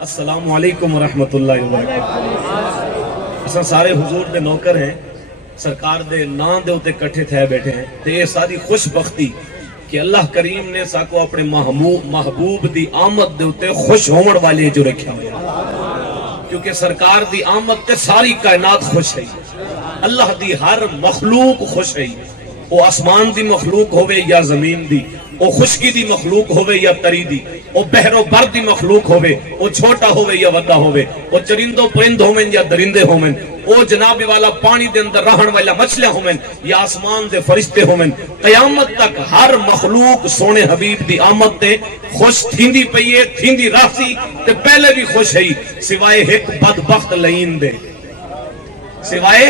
السلام علیکم ورحمۃ اللہ وبرکاتہ۔ اساں سارے حضور دے نوکر ہیں، سرکار دے نام دے اتے کٹھے تھے بیٹھے ہیں، تے یہ ساری خوش بختی کہ اللہ کریم نے ساکو اپنے محبوب دی آمد دے اتے خوش ہون والے جو رکھا ہوئے، کیونکہ سرکار دی آمد تے ساری کائنات خوش ہے، اللہ دی ہر مخلوق خوش ہے، وہ آسمان دی مخلوق ہوئے یا زمین دی، وہ خشکی دی مخلوق ہوئے یا تری دی، وہ بحر و بر دی مخلوق ہوئے، وہ چھوٹا ہوئے یا وڈا ہوئے، وہ چرندو پرند ہوئے یا درندے ہوئے، وہ جناب والا پانی دے اندر رہن والا مچھلیاں ہوئے یا آسمان دے فرشتے ہوئے، قیامت تک ہر مخلوق سونے حبیب دی آمد تے خوش تھیندی پئیے، تھیندی راسی تے پہلے بھی خوش ہے، سوائے ایک بدبخت لئین دے، سوائے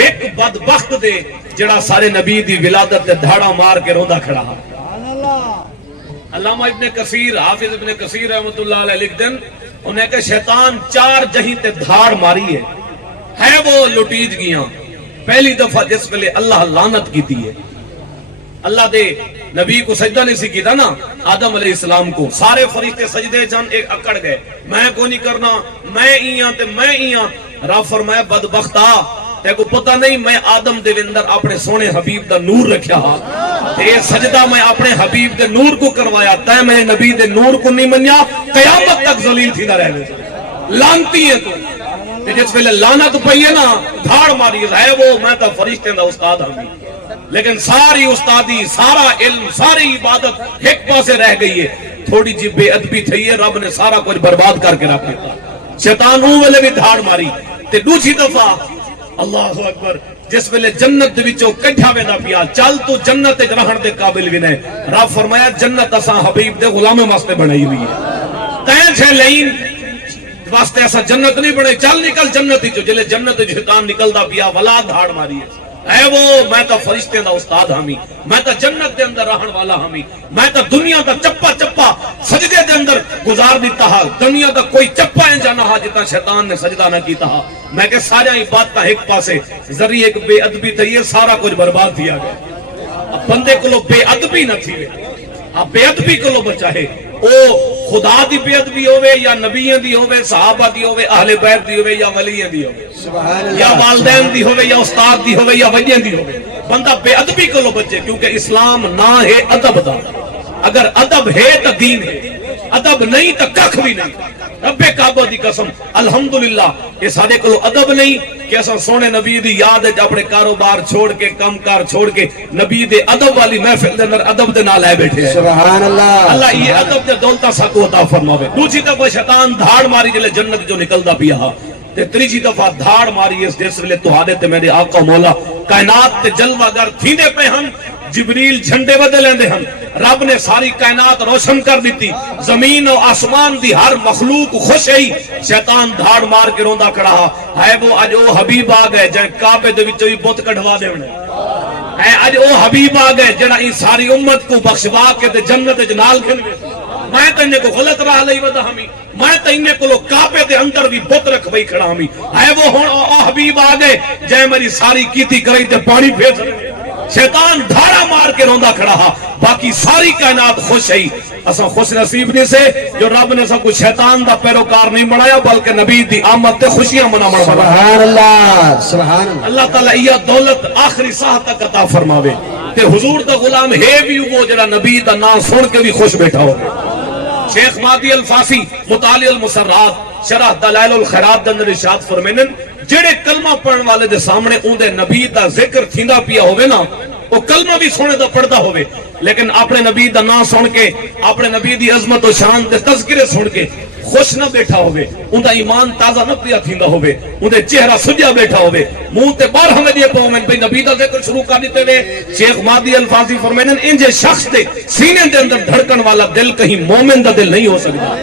ایک بدبخت دے جڑا سارے نبی دی ولادت تے دھاڑا مار کے روندہ کھڑا ہے۔ علامہ ابن کثیر، حافظ ابن کثیر رحمت اللہ علیہ لکھ دن، انہیں کہ شیطان 4 جہیں تے دھاڑ ماری ہے وہ لٹیج گیاں۔ پہلی دفعہ جس ویلے اللہ لعنت کی ہے، اللہ دے نبی کو سجدہ نہیں سی کیتا نا، آدم علیہ السلام کو، سارے فرشتے سجدے جان ایک اکڑ گئے، میں کو نہیں کرنا، میں ایاں تے میں ایاں، رب فرمایا بدبختہ تے کو پتہ نہیں میں آدم دے اندر اپنے سونے حبیب دا نور رکھیا ہاں، تے سجدہ میں اپنے حبیب دے نور کو کروایا، تے میں نبی دے نور کو نہیں منیا، قیامت تک ذلیل تھی نہ رہنے، لانتی ہے تو جس ویلے لعنت پئی ہے نا، دھاڑ ماری ہے وہ، میں تا فرشتے دا استاد ہوں، لیکن ساری استادی، سارا علم، ساری عبادت ایک پاسے رہ گئی ہے، تھوڑی جی بے ادبی تھی ہے، رب نے سارا کچھ برباد کر کے رکھ دیتا، شیطان ہوں ویلے بھی دھاڑ ماری، تے دوسری دفعہ اللہ اکبر جس ویلے جنت دے وچوں کڈھا ویندا پیا، چل تو جنت وچ رہن دے قابل وی نہیں، رب فرمایا جنت اساں حبیب دے غلامے واسطے بنائی ہوئی ہے، تیں چھے لئین واسطے ایسا جنت نہیں بنے، چل نکل جنت ہی چو، جلے جنت شیطان نکلدا پیا، ولا دھاڑ ماری ہے وہ، میں تا فرشتے دا استاد ہمی، میں تا جنت دے اندر رہن والا ہمی، میں تا دنیا دا چپا چپا سجدے دے اندر گزار دیتا ہا، دنیا دا کوئی چپا ہے جانا ہا جتا شیطان نے سجدہ نہ کیتا ہا، میں کہ سارے ہی بات تا ایک پاسے ذریعے ایک بے ادبی تھی ہے، سارا کچھ برباد دیا گیا، اب بندے کو لو بے ادبی نہ تھی، اب بے ادبی کو لو بچاہے، او خدا دی بے ادبی ہوئے یا نبیین دی ہوئے، صحابہ دی ہوئے، اہل بیت دی ہوئے یا ولیین دی ہوئے، یا والدین دی ہوئے یا استاد دی ہوئے یا وجین دی ہوئے، بندہ بے ادبی کو لو بچے، کیونکہ اسلام نہ ہے ادب دا، اگر ادب ہے تو دین ہے، ادب نہیں تو ککھ بھی نہیں، رب کعبہ دی قسم الحمدللہ یہ سارے کو ادب نہیں کہ ایسا سونے نبی دی یاد ہے اپنے کاروبار چھوڑ کے کم کار چھوڑ کے نبی دے ادب والی محفل دے اندر ادب دے نال آئے بیٹھے ہیں، سبحان اللہ، اللہ یہ ادب دے دولتا ساکو عطا فرماوے۔ دوسری دفعہ شیطان دھاڑ ماری جلے جنت جو نکلدا پیا، تے تیسری دفعہ دھاڑ ماری اس جس ویلے تہاڈے تے میرے آقا مولا کائنات تے جلوہ گر تھیندے پے ہن، جبریل جھنڈے بدے لیندے ہن، رب نے ساری کائنات روشن کر دیتی، زمین و آسمان دی ہر مخلوق خوش ہے، شیطان دھاڑ مار کے روندا کھڑا ہے وہ اج او حبیب آ گئے جے کعبے دے وچوں ہی بت کڈھوا دیونے ہے، اج او حبیب آ گئے جڑا ای ساری امت کو بخشوا کے تے جنت وچ نال کھنوے، میں تے کو غلط راہ لئی ودا ہمی، میں تے کو کعبے دے اندر بھی بت رکھوئی کھڑا ہمی، ہے وہ ہن او حبیب آ گئے جے میری ساری کیتی کرائی تے پانی پھیر شیطان دھاڑا مار کے روندا کھڑا ہا، باقی ساری کائنات خوش ہے، اساں خوش نصیب نہیں سے جو رب نے سب کو شیطان دا پیروکار نہیں بنایا بلکہ نبی دی آمد تے خوشیاں مناون والا، سبحان اللہ، سبحان اللہ، اللہ تعالی یہ دولت آخری ساہ تک عطا فرماوے تے حضور دا غلام ہے بھی وہ جڑا نبی دا نام سن کے بھی خوش بیٹھا ہو۔ شیخ مہدی الفاسی مطالع المسرات شرح دلائل الخیرات دے اندر ارشاد فرمائن، جڑے کلمہ پڑھن والے دے سامنے اون دے نبی دا ذکر تھیندا پیا ہوئے نا، وہ کلمہ بھی سونے دا پڑھدا ہوئے، لیکن اپنے نبی دا نام سن کے اپنے نبی دی عظمت و شان دے تذکرے سن کے خوش نہ بیٹھا ہوئے، ان دا ایمان تازہ نہ پیا تھیندا ہوئے، ان دے چہرہ سجا بیٹھا ہوئے، منہ تے بار ہمیں دیے پاؤں بھئی نبی دا ذکر شروع کر دیتے ہوئے، شیخ مہدی الفاسی فرمائن انجے شخص دے سینے دے اندر دھڑکن والا دل کہیں مومن دا دل نہیں ہو سکتا،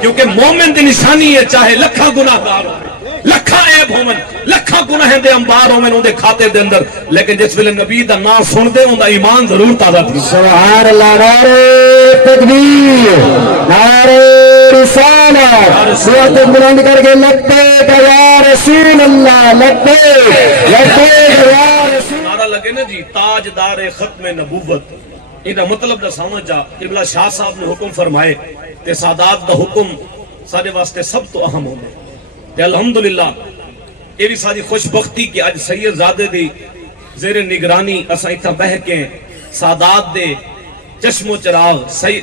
کیونکہ مومن دی نشانی ہے چاہے لکھا گناہ گار ہو، لکھا عیب ہومن، لکھا گناہ دے انبار ہومن ان دے کھاتے دے اندر، لیکن جس ویلے نبی دا نام سن دے ان دا ایمان ضرور تازہ تھی۔ سبحان اللہ، نعرہ تکبیر، نعرہ رسالت، سورت بلند کر کے لبیک یا رسول اللہ، لبیک لبیک یا رسول، نعرہ لگے نا جی تاجدار ختم نبوت، یہ مطلب دا سمجھ جا، قبلہ شاہ صاحب نے حکم فرمائے تے سادات دا حکم سارے واسطے سب تو اہم ہوندے تے الحمدللہ یہ بھی ساری خوش بختی کہ اج سید زادے دی زیر نگرانی اساں اتھا بہ کے سادات دے چشم و چراغ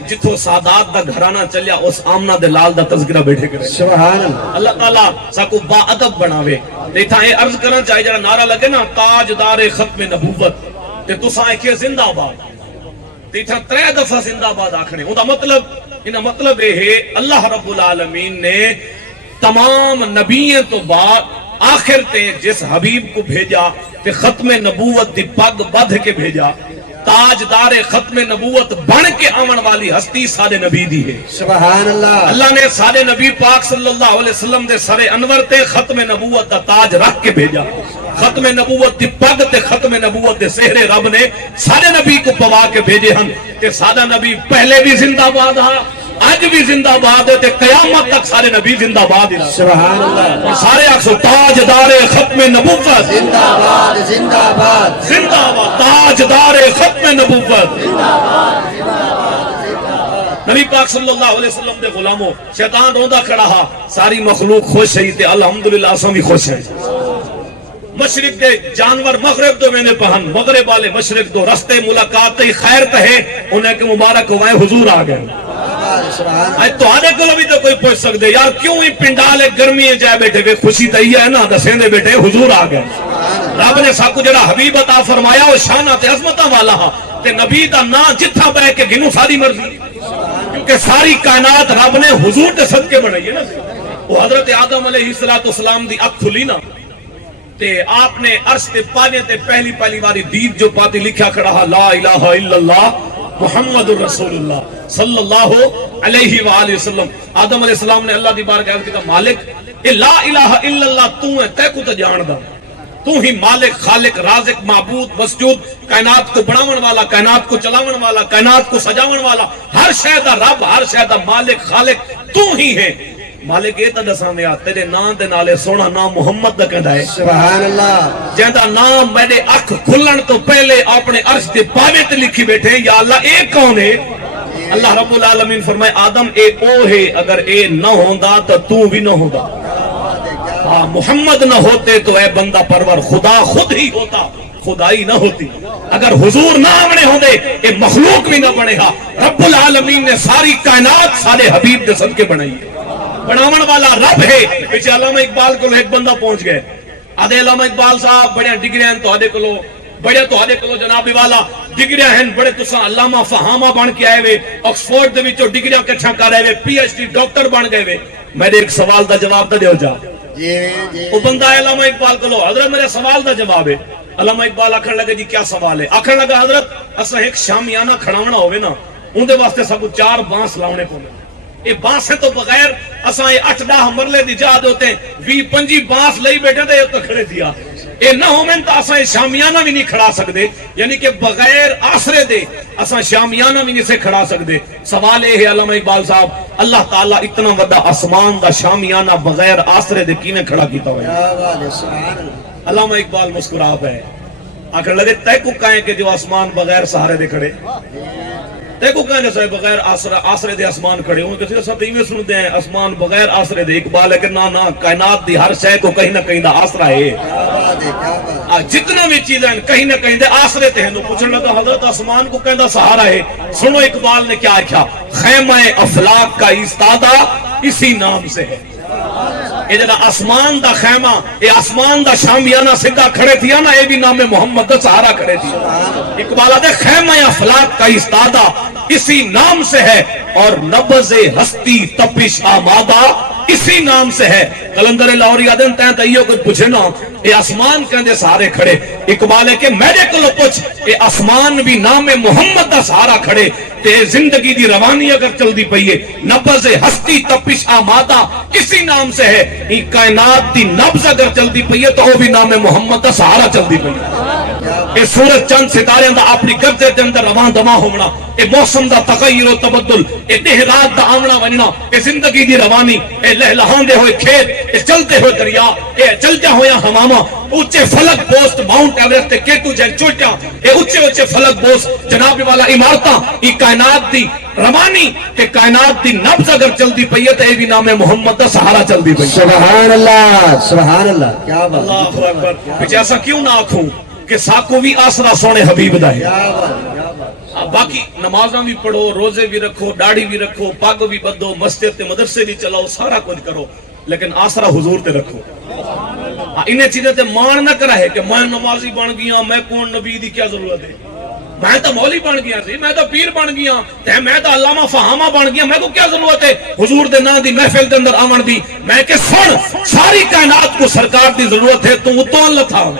جتھو سادات دا گھرانہ چلیا اس آمنہ دے لال دا تذکرہ بیٹھے کرے سبحان اللہ اللہ تعالیٰ ساکو با ادب بناوے دیتھا اے عرض کرنا چاہے جڑا نعرہ لگے نا تاجدار ختم نبوت تے تساں ایک زندہ آباد دیتھا 3 دفعہ زندہ آباد آکھنے انہا مطلب ہے اللہ رب العالمین نے تمام نبیوں تو بعد آخر تے جس حبیب کو بھیجا تے ختم نبوت دی پگ بدھ کے بھیجا تاجدار ختم نبوت بن کے آمن والی ہستی سارے نبی دی ہے سبحان اللہ اللہ نے سارے نبی پاک صلی اللہ علیہ وسلم دے سارے انور تے ختم نبوت دا تاج رکھ کے بھیجا ختم نبوت دی پگ تے ختم نبوت دے سہرے رب نے سارے نبی کو پوا کے بھیجے ہن تے سارا نبی پہلے بھی زندہ باد ہاں آج بھی زندہ باد ہے تے قیامت تک سارے نبی زندہ باد ہی سبحان اللہ اور سارے اکسو تاجدار ختم نبوت زندہ باد زندہ باد زندہ باد تاجدار ختم نبوت نبی پاک صلی اللہ علیہ وسلم دے غلاموں شیطان روندا کھڑا ہا ساری مخلوق خوش ہے تے الحمدللہ اساں بھی خوش ہیں مشرق دے جانور مغرب دو میں نے پہن مغرب والے مشرق دو رستے ملاقات تے خیر کہے انہیں کہ مبارک ہوئے حضور آ گئے آج تو آدھے کو بھی تو کوئی پوچھ سکتے یار کیوں ہی پنڈالے گرمی جائے بیٹھے وے خوشی تو یہ ہے نا دسیں دے بیٹھے حضور آ گئے رب نے ساکو جڑا حبیب عطا فرمایا وہ شانہ تے عظمتہ والا ہا تے نبی دا نا جتھا بہ کے گنو ساری مرضی کیونکہ ساری کائنات رب نے حضور دے صدقے بنائی ہے نا وہ حضرت آدم علیہ السلام دی اکھ کھلی نا تے آپ نے عرش تے پانے تے پہلی باری دید جو پاتی لکھا کھڑا لا الہ الا اللہ محمد رسول اللہ صلی اللہ علیہ وآلہ وسلم آدم علیہ السلام نے اللہ دی بارگاہ میں کہا مالک اے لا الہ الا اللہ تو ہے تے کو تے جان دا تو ہی مالک خالق رازق معبود مسجود کائنات کو بناون والا کائنات کو چلاون والا کائنات کو سجاون والا ہر شے دا رب ہر شے دا مالک خالق تو ہی ہے مالک یہ تا دساں دیا تیرے نام دے نالے سونا نام محمد دا کہندا ہے سبحان اللہ جہاں نام میرے اکھ کھلن تو پہلے اپنے عرش دے پاوے تے لکھی بیٹھے یا اللہ اے کون ہے اللہ رب العالمین فرمائے آدم اے او ہے اگر اے نہ ہوندا تو تو بھی نہ ہوندا محمد نہ ہوتے تو اے بندہ پرور خدا خود ہی ہوتا خدائی نہ ہوتی اگر حضور نہ آمنے ہوندے اے مخلوق بھی نہ بنے ہا رب العالمین نے ساری کائنات سارے حبیب دے صدقے بنائی ہے بناون والا رب ہے پیچھے علامہ اقبال کو ایک بندہ پہنچ گئے آدھے علامہ اقبال صاحب بڑے ڈگریاں ہیں تو آدھے کلو جناب والا ڈگریاں ہیں بڑے تساں علامہ فہامہ بن کے آئے ہوئے آکسفورڈ دے وچوں ڈگریاں کٹھا کر رہے ہوئے پی ایچ ڈی ڈاکٹر بن گئے ہوئے میرے ایک سوال دا جواب تے دیو جا وہ بندہ ہے علامہ اقبال کو حضرت میرے سوال دا جواب ہے علامہ اقبال آکھن لگے جی کیا سوال ہے آکھن لگا حضرت اساں ایک شامیانہ کھڑاونا ہوئے نا اون دے واسطے سب 4 بانس لاونے پوندے یہ بانس ہے تو بغیر اساں یہ 8-10 مرلے دی جا دے ہوتے ہیں 20-25 بانس لئی بیٹھے تے تو کھڑے دیا یہ نہ ہومن تو اساں شامیانہ بھی نہیں کھڑا سکتے یعنی کہ بغیر آسرے دے اساں شامیانہ بھی نہیں سے کھڑا سکتے سوال یہ ہے علامہ اقبال صاحب اللہ تعالیٰ اتنا وڈا آسمان دا شامیانہ بغیر آسرے دے کینے کھڑا کیتا ہوئے علامہ اقبال مسکرا پہ آخر لگے تے کو کہیں کہ جو آسمان بغیر سہارے دے کھڑے تے کو کہنے سے بغیر آسرے دے آسمان کھڑے ہوں کسی ساتھ ہی میں سنتے ہیں آسمان بغیر آسرے دے اقبال ہے کہ نا کائنات دی ہر شے کو کہیں نہ کہیں دا آسرا ہے جتنا بھی چیزیں کہیں نہ کہیں دے آسرے تے ہیں تو پوچھنے لگا حضرت آسمان کو کہیں دا سہارا ہے سنو اقبال نے کیا کیا خیمہ افلاک کا ایستادہ اسی نام سے ہے یہ جڑا آسمان دا خیمہ یہ آسمان دا شامیانہ سدھا کھڑے تھیا نا یہ بھی نام محمد دا سہارا کھڑے تھیا اقبال دے خیمہ افلاک کا ایستادہ اسی نام سے ہے اور نبض ہستی تپش آمادہ اسی نام سے ہے قلندر لاہوری آدم تین تیو کچھ پوچھے نا اے آسمان کہندے سہارے کھڑے اقبال ہے کہ میرے کلو پوچھ اے آسمان بھی نام محمد دا سہارا کھڑے تے زندگی دی روانی اگر چل دی پئیے نبض ہستی تپش آمادہ اسی نام سے ہے یہ کائنات دی نبض اگر چل دی پئیے تو وہ بھی نام محمد دا سہارا چل دی پئیے اے سورج چند ستارے دا اپنی گردے دے اندر رواں دواں ہونا، اے موسم دا تغیر و تبدل، اے دہ رات دا آمنا وننا، اے زندگی دی روانی، اے لہلہاندے ہوئے کھیت، اے چلتے ہوئے دریا، اے چلتے ہوئے ہماما، اچھے فلک بوست ماؤنٹ ایورسٹ تے کیٹو جائے چوٹیاں، اے اچھے فلک بوست جناب والا عمارتاں، ای کائنات دی روانی تے کائنات دی نبض اگر چل دی پئی ہے تے اے بھی نام محمد دا سہارا چل دی پئی۔ سبحان اللہ سبحان اللہ، کیا بات، اللہ اکبر۔ پچھے ایسا کیوں نہ آکھوں کہ ساکو بھی آسرا سونے حبیب دا ہے۔ باقی نمازاں بھی پڑھو، روزے بھی رکھو، داڑھی بھی رکھو، پاگ بھی بدھو، مسجد تے مدرسے بھی چلاؤ، سارا کچھ کرو، لیکن آسرا حضور تے رکھو۔ انہیں چیزیں تے مان نہ کرا ہے کہ میں نمازی بن گیا، میں کون نبی دی کیا ضرورت ہے، میں تو مولوی بن گیا سی، میں تو پیر بن گیا، میں تو علامہ فہامہ بن گیا، میں کو کیا ضرورت ہے حضور دے نا دی محفل دے اندر آمن دی۔ میں کہ سن، ساری کائنات کو سرکار دی ضرورت ہے، تو تو اللہ تھا،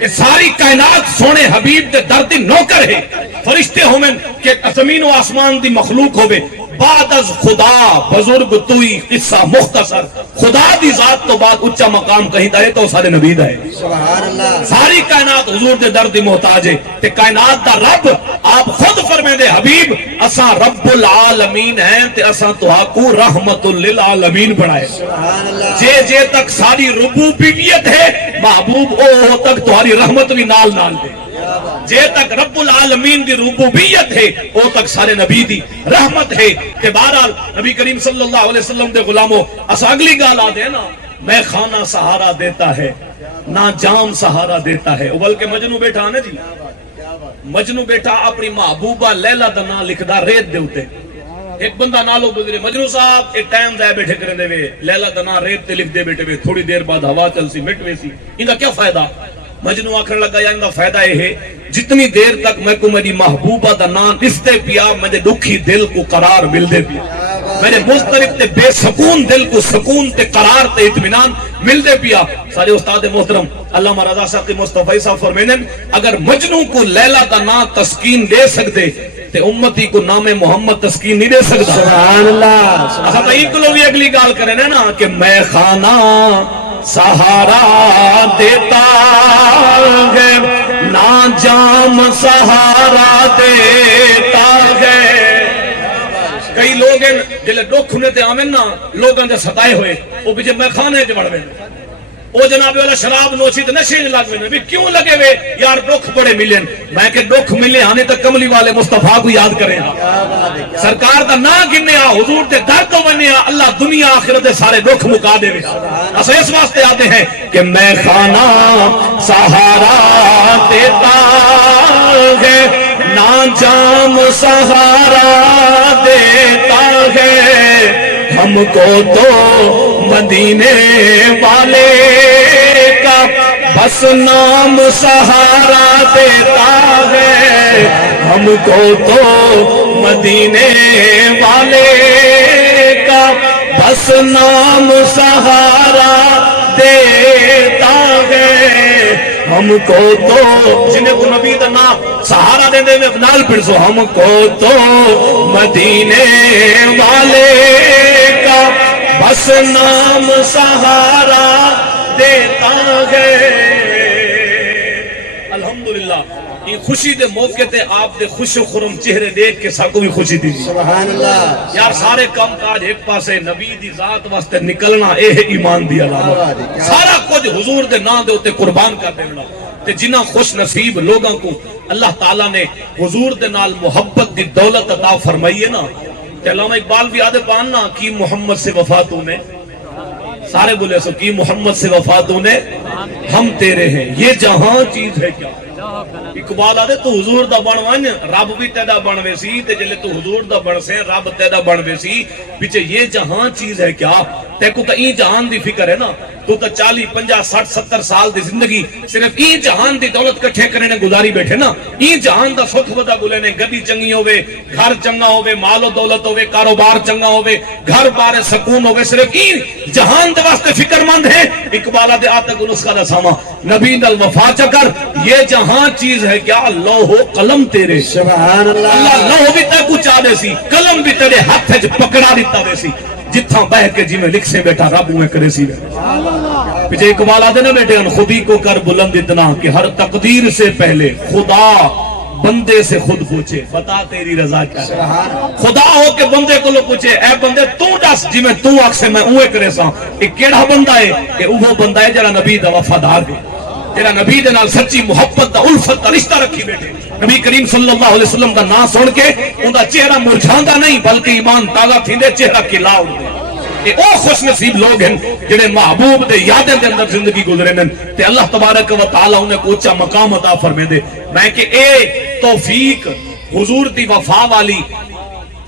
یہ ساری کائنات سونے حبیب دے درد نوکر ہے، فرشتے ہومن کہ زمین و آسمان دی مخلوق ہوئے، بعد از خدا بزرگ توئی قصہ مختصر، خدا دی ذات تو بعد اچھا مقام کہیں دائے تو سارے نبی دائے۔ سبحان اللہ، ساری کائنات حضور دے درد محتاج ہے، تے کائنات دا رب آپ خود فرمائے دے حبیب اساں رب العالمین ہیں تے اساں تو آکو رحمت للعالمین بڑھائے۔ سبحان اللہ، جے تک ساری ربوبیت ہے محبوب او تک تمہاری رحمت بھی نال نال دے، جے تک رب العالمین دی ربوبیت ہے او تک سارے نبی دی رحمت ہے۔ کہ بہرحال نبی کریم صلی اللہ علیہ وسلم دے غلاموں اس اگلی گال آدھے نا، میں خانہ سہارا دیتا ہے نہ جام سہارا دیتا ہے، بلکہ مجنو بیٹھا نا جی، مجنو بیٹھا اپنی محبوبہ لیلہ دا نا لکھدا ریت دے ہوتے، ایک بندہ نالو گزرے، مجنو صاحب ایک ٹائم دائے بیٹھے کریں دے وے، لیلہ دا نا ریت تے لکھ دے بیٹھے وے، تھوڑی دیر بعد ہوا چل سی مٹ وے سی، اندہ کیا فائدہ؟ مجنو آکھر لگا یا اندہ فائدہ یہ ہے جتنی دیر تک میں کو میری محبوبہ دا نام استے پیا، مجھے دکھی دل کو قرار مل دے پیا، میرے مضطرب تے بے سکون دل کو سکون تے قرار تے اطمینان مل دے پیا۔ سارے استاد محترم علامہ رضا صاحب مصطفی صاحب فرمینن اگر مجنو کو لیلہ دا نام تسکین دے سکتے تے امتی کو نام محمد تسکین نہیں دے سکتا۔ سبحان اللہ، اچھا تو ایک لوگ بھی اگلی گال کریں نا کہ میں خانہ سہارا دیتا ہے نہ جام سہارا دیتا ہے۔ کئی لوگ ہیں جلے ڈوکھ ہونے تے آمین نا لوگاں دے ستائے ہوئے وہ بھی جب میں کھانے جب بڑھ میں او جناب والا شراب نوچی تے نشے لگ میں بھی کیوں لگے ہوئے یار ڈوکھ بڑے ملین، میں کہ ڈوکھ ملے آنے تک کملی والے مصطفیٰ کو یاد کریں، سرکار دا نا گنے آ حضور دے درد بنے آ، اللہ دنیا آخرت دے سارے ڈوکھ مکا دے وے۔ اسے اس واسطے آتے ہیں کہ میں خانہ سہارا دیتا ہے نہ جام سہارا دیتا ہے، ہم کو تو مدینے والے کا بس نام سہارا دیتا ہے، ہم کو تو مدینے والے کا بس نام سہارا دیتا ہے، ہم کو تو جنہیں کو نبی دا نام سہارا دے دے نال پھر سو، ہم کو تو مدینے والے کا بس نام سہارا دیتا ہے۔ الحمدللہ یہ خوشی دے موقع تے آپ دے خوش و خرم چہرے دیکھ کے ساکو بھی خوشی دی سبحان اللہ، یار سارے کام کاج ایک پاسے نبی دی ذات واسطے نکلنا اے ہے ایمان دی علامت، سارا کچھ حضور دے نا دے ہوتے قربان کر دینا تے جنہ خوش نصیب لوگاں کو اللہ تعالیٰ نے حضور دے نال محبت دی دولت عطا فرمائی ہے نا، تے علامہ اقبال بھی آدھے پاننا کی محمد سے وفا تو نے، سارے بولے سو کی محمد سے وفا تو نے، ہم تیرے ہیں یہ جہاں چیز ہے کیا۔ اقبال آدھے تو حضور دا بنوان رب بھی تیدا بنوے سی تے جلے تو حضور دا بن سے رب تیدا بنوے سی، پیچھے یہ جہاں چیز ہے کیا، تے کو تا این جہان دی فکر ہے نا، تو تا 40 50 60 70 سال دی زندگی صرف این جہان دی دولت کٹھے کرنے گزاری بیٹھے نا، این جہان دا سکھ ودا گلے نے گڈی چنگی ہوئے، گھر چنگا ہوئے، مال و دولت ہوئے، کاروبار چنگا ہوئے، گھر بار سکون ہوئے، صرف این جہان دے واسطے فکر مند ہے۔ اقبالہ دے آتا کو نسخہ دا ساما نبی نال وفا چکر یہ جہاں چیز ہے کیا، لوح و قلم تیرے، سبحان اللہ، اللہ لوح بھی تے کچھ آدھے سی، قلم بھی تیرے ہاتھ پکڑا دیتا دے سی، جتھاں بہ کے جی میں لکھ سے بیٹھا رب میں کرے سی۔ پیچھے اقبال آتے نا بیٹے خود ہی کو کر بلند اتنا کہ ہر تقدیر سے پہلے خدا بندے سے خود پوچھے بتا تیری رضا کیا ہے. خدا ہو کے بندے کو لو پوچھے اے بندے تو دس جی میں تو آکھ سے میں اوے کرے سا ایک کیڑا بندہ ہے کہ وہ بندہ ہے جڑا نبی دا وفادار ہے جڑا نبی دے نال سچی محبت دا الفت دا رشتہ رکھی بیٹھے. نبی کریم صلی اللہ علیہ وسلم دا نام سن کے ان دا چہرہ مرجھاندا نہیں بلکہ ایمان تازہ تھیندے چہرہ کھلا اٹھدے. کہ او خوش نصیب لوگ ہیں جڑے محبوب دے یادیں دے اندر زندگی گزرے ہیں تے اللہ تبارک و تعالی انہیں کو اونچا مقام عطا فرمے دے. میں کہ اے توفیق حضور دی وفا والی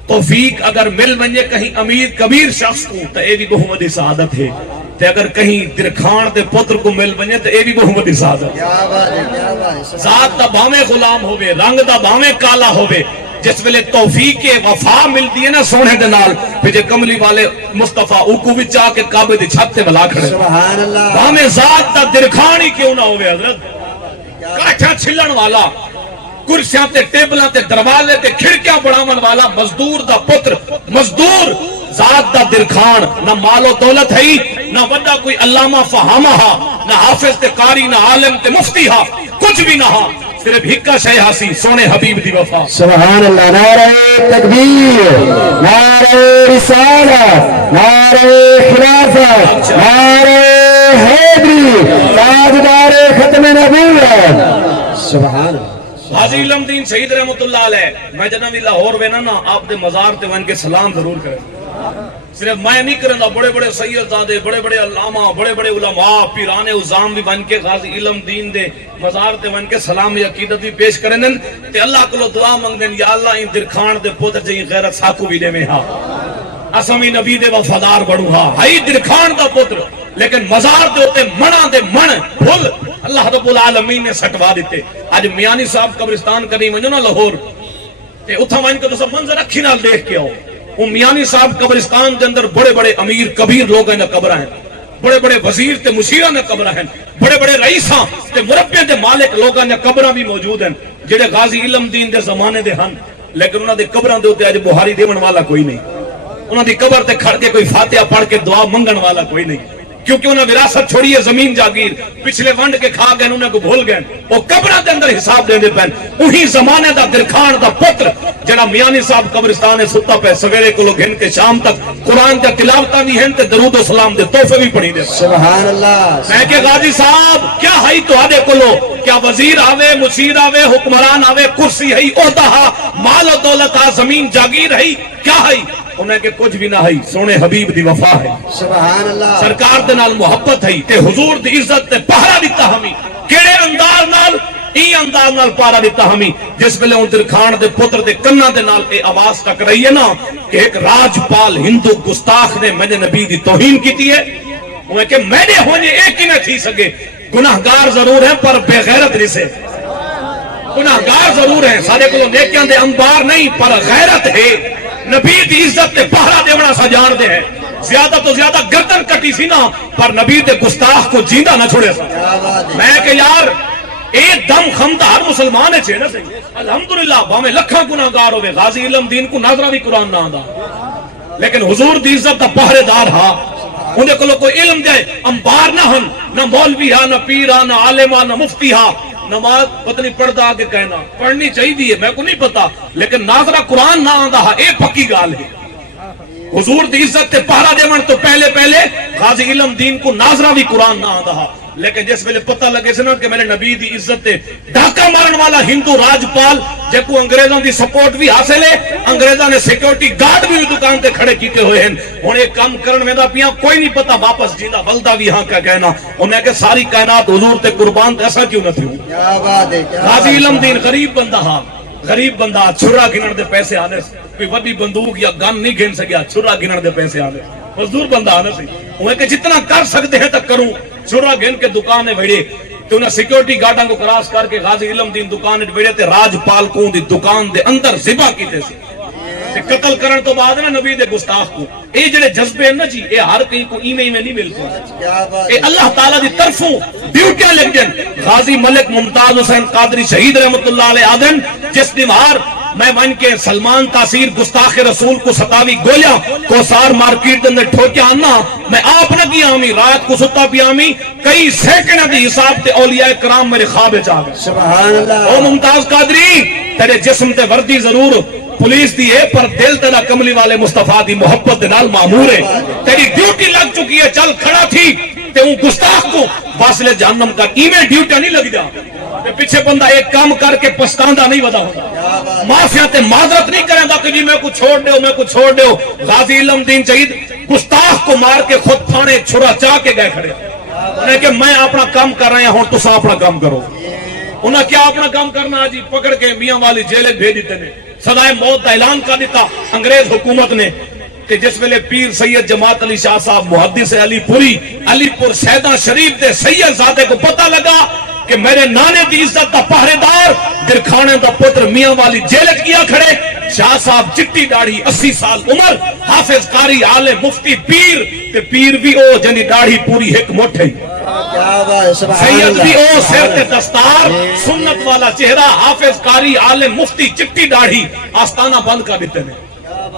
توفیق اگر مل ونجے کہیں امیر کبیر شخص کو تو اے بھی بہت بڑی سعادت ہے تے اگر کہیں درکھان دے پتر کو مل ونجے تو اے بھی بہت بڑی سعادت ہے. ذات دا بھاویں غلام ہوے رنگ دا بھاویں کالا ہوے جس ویلے توفیق وفا ملتی ہے نا سونے دے نال پھر کملی والے مصطفیٰ اوکو وچ آ کے کعبے دی چھت تے بلا کھڑے سبحان اللہ. بھاویں ذات دا درکھان ہی کیوں نہ ہوے حضرت کاٹھا چھلن والا کرسیاں تے ٹیبلاں تے دروازے تے کھڑکیاں بڑھاون والا مزدور دا پتر مزدور ذات دا درخان نہ مال و دولت ہے نہ وڈا کوئی علامہ فہامہ ہا نہ حافظ تے قاری نہ عالم تے مفتی ہا کچھ بھی نہ ہا صرف ہکا شے ہاسی سونے حبیب دی وفا. سبحان اللہ. نعرہ تکبیر نعرہ رسالت نعرہ خلافت نعرہ حیدری تاجدار ختم نبوت. سبحان اللہ. حاجی علم دین شہید رحمت اللہ علیہ میں جنہ بھی لاہور وینا نا آپ دے مزار تے ون کے سلام ضرور کریں. صرف میں نہیں کرنا بڑے بڑے سید زادے بڑے بڑے علامہ بڑے بڑے علماء پیران عظام بھی بن کے غازی علم دین دے مزار تے ون کے سلام عقیدت بھی پیش کریں تے اللہ کو دعا منگ دیں یا اللہ ان درخان دے پتر جئی غیرت ساکو بھی دے میں ہا اسمی نبی دے وفادار بڑھو ہا ہائی درخان دا پتر لیکن مزار دے ہوتے منہ دے من بھول اللہ رب العالمین نے سٹوا دیتے. آج میانی صاحب قبرستان کریں ونجو نا لاہور تے اتھا ون کے تو سب منظر اکھی نال دیکھ کے آؤ. وہ میانی صاحب قبرستان دے اندر بڑے بڑے امیر کبیر لوگ ہیں قبرہ ہیں بڑے بڑے وزیر تے مشیرہ نے قبرہ ہیں بڑے بڑے رئیساں تے مربع تے مالک لوگاں نے قبرہ بھی موجود ہیں جڑے غازی علم دین دے زمانے دے ہن لیکن انہاں دے قبراں دے اوتے اج بہاری دیون والا کوئی نہیں. انہاں دی قبر تے کھڑ کے کوئی فاتحہ پڑھ کے دعا منگن والا کوئی نہیں کیونکہ انہیں وراثت چھوڑی ہے زمین جاگیر پچھلے ونڈ کے کھا گئے انہیں کو بھول گئے وہ قبرہ دے اندر حساب دے دے پہن وہی زمانے دا درخان دا پتر جڑا میانی صاحب قبرستان ہے ستا پہ سویرے کو لوگ ہن کے شام تک قرآن دا تلاوتاں بھی ہن تے درود و سلام دے تحفے بھی پڑھی دے. سبحان اللہ. میں کہ غازی صاحب کیا ہائی تو آدھے کو لو کیا وزیر آوے مشیر آوے حکمران آوے کرسی ہے عہدہ ہا مال و دولت ہا زمین جاگیر ہے کیا ہے انہیں کہ کچھ بھی نہ ہے سونے حبیب دی وفا ہے. سبحان اللہ. سرکار دے نال محبت ہے تے حضور دی عزت تے پہرا دیتا ہمیں کیڑے انداز نال ای انداز نال پہرا دیتا ہمیں جس ویلے اون درخان دے پتر دے کناں دے نال اے آواز تک رہی ہے نا کہ ایک راجپال ہندو گستاخ نے میرے نبی دی توہین کیتی ہے وہ کہ میرے ہونے ایک ہی نہ تھی سکے گناہگار ضرور ہیں پر بے غیرت نہیں سے گناہگار ضرور ہیں سارے کو نیکیاں دے انبار نہیں پر غیرت ہے نبی دی عزت تے پہرا دیونا سا جان دے ہیں زیادہ تو زیادہ گردن کٹی سی نا پر نبی دے گستاخ کو جیندہ نہ چھوڑے سا. میں کہ یار ایک دم خمدہ ہر مسلمان ہے چھے نا سے الحمدللہ باہمیں لکھاں گناہگار ہوئے غازی علم دین کو ناظرہ بھی قرآن نہ آدھا لیکن حضور دی عزت دا پہرے دار ہا انہیں کو کوئی علم دے انبار نہ ہن نہ مولوی ہا نہ پیر ہا نہ عالم ہا نہ مفتی ہا نماز پتنی پڑھدا آگے کہنا پڑھنی چاہی دی ہے میں کو نہیں پتا لیکن ناظرہ قرآن نہ آدھا ہے ایک پکی گال ہے. حضور دی عزت تے پہرا دے من تو پہلے غازی علم دین کو ناظرہ بھی قرآن نہ آدھا لیکن جس ویلے پتہ لگے سے نا کہ میرے نبی دی عزت تے ڈھاکہ مارن والا ہندو راجپال جب کو انگریزوں دی سپورٹ بھی حاصل ہے انگریزوں نے سیکیورٹی گارڈ بھی دکان تے کھڑے کیتے ہوئے ہیں ہن ایک کام کرن میں دا پیاں کوئی نہیں پتا واپس جیندا ولدا بھی ہاں کا کہنا انہیں کہ ساری کائنات حضور تے قربان تے ایسا کیوں نہ تھیوں. کیا بات ہے. غازی علم دین غریب بندہ ہا غریب بندہ چھرا گنن دے پیسے آنے کوئی وڈی بندوق یا گن نہیں گن سکیا چھرا گنن دے پیسے آنے مزدور بندہ آنے سی وہ کہ جتنا کر سکتے ہیں تک کروں چھرا گن کے دکانے بھیڑے تو انہیں سیکیورٹی گارڈاں کو کراس کر کے غازی علم دین دکان بھیڑے تے راجپال کو دی دکان دے اندر ذبح کیتے سی قتل کرن تو بعد نا نبی دے گستاخ کو اے جڑے جذبے ہیں نا جی اے ہر کہیں کو ایویں نہیں ملتے اے اللہ تعالیٰ دی طرفوں ڈیوٹیاں لگ جن غازی ملک ممتاز حسین قادری شہید رحمت اللہ علیہ آدن جس نمہار میں ون کے سلمان تاثیر گستاخ رسول کو 27 گولیاں کوسار مارکیٹ دے اندر ٹھوکیا آنا میں آپ نہ کی آمی رات کو ستا پی آمی کئی سیکنڈ دی حساب تے اولیاء کرام میرے خواب چاہ گئے سبحان اللہ او ممتاز قادری تیرے جسم تے وردی ضرور پولیس دی ہے پر دل تیرا کملی والے مصطفیٰ دی محبت دے نال معمور ہے تیری ڈیوٹی لگ چکی ہے چل کھڑا تھی تے ان گستاخ کو واصل جہنم کا ایویں ڈیوٹی نہیں لگ جا پیچھے بندہ ایک کام کر کے پچھتاندہ نہیں ودا ہوتا معافیا تے معذرت نہیں کریں دا کہ جی میں کو چھوڑ دیو میں کو چھوڑ دیو غازی علم دین شہید گستاخ کو مار کے خود پھانے چھڑا چاہ کے گئے کھڑے انہیں کہ میں اپنا کام کر رہے ہوں تو سا اپنا کام کرو انہیں کیا اپنا کام کرنا جی پکڑ کے میاں والی جیلے بھیج دیتے نے سزائے موت کا اعلان کر دیتا انگریز حکومت نے کہ جس ویلے پیر سید جماعت علی شاہ صاحب محدث علی پوری علی پور سیدہ شریف دے سید زادے کو پتہ لگا کہ میرے نانے دی عزت دا پہرے دار درکھانے دا پتر میاں والی جیلت کیا کھڑے شاہ صاحب چٹی داڑھی 80 سال عمر حافظ قاری عالم مفتی پیر تے پیر بھی او جنی داڑھی پوری ایک موٹھے سید بھی او سر تے دستار سنت والا چہرہ حافظ قاری عالم مفتی چٹی داڑھی آستانہ بند کر دیتے ہیں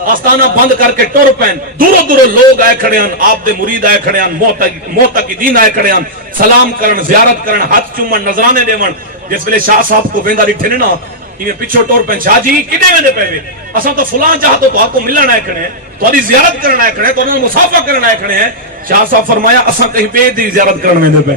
آستانہ بند کر کے ٹور پین دورو دورو لوگ آئے کھڑے ہیں آپ دے مرید آئے کھڑے ہیں معتقدین آئے کھڑے ہیں سلام کرن زیارت کرن ہاتھ چومن نظرانے دیون جس ویلے شاہ صاحب کو ویندا ڈٹھے نا یہ پچھو ٹور پین شاہ جی کدے ویندے پے اساں تو فلاں چاہتو تو آپ کو ملن آئے کھڑے ہیں تہاڈی زیارت کرن آئے کھڑے ہیں تہاڈا مصافحہ کرن آئے کھڑے ہیں شاہ صاحب فرمایا اساں کہیں پہ دی زیارت کرن ویندے پے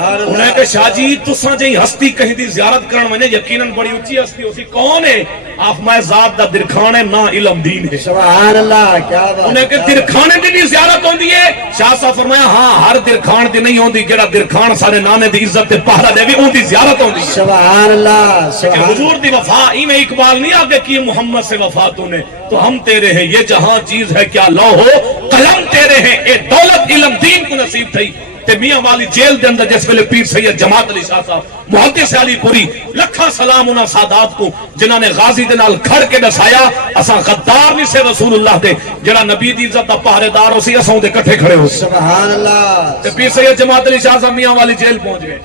انہیں کہ شاہ جی تساں جہی ہستی کہیں دی زیارت کرن ویندے یقیناً بڑی اونچی ہستی اسی کون ہے آپ میں ذات دا درکھانے نا علم دین ہے سبحان اللہ کیا بات انہیں کہ درکھانے دی بھی زیارت ہوندی ہے شاہ صاحب فرمایا ہاں ہر درکھان دی نہیں ہوندی جڑا درکھان سارے نانے دی عزت تے پہرا دے بھی ان دی زیارت ہوندی ہے سبحان اللہ کہ حضور دی وفا میں اقبال نہیں آگے کی محمد سے وفا تو نے تو ہم تیرے ہیں یہ جہاں چیز ہے کیا لو ہو قلم تیرے ہیں اے دولت علم دین کو نصیب تھی تے میاں والی جیل دے اندر جس ویلے پیر سید جماعت علی شاہ صاحب محدث علی پوری لکھا سلام انہاں سادات کو جنہاں نے غازی دے نال کھڑ کے دسایا اساں غدار نہیں سے رسول اللہ دے جڑا نبی دی عزت دا پہرے دار ہو سی اساں دے کٹھے کھڑے ہو سبحان اللہ تے پیر سید جماعت علی شاہ صاحب میاں والی جیل پہنچ گئے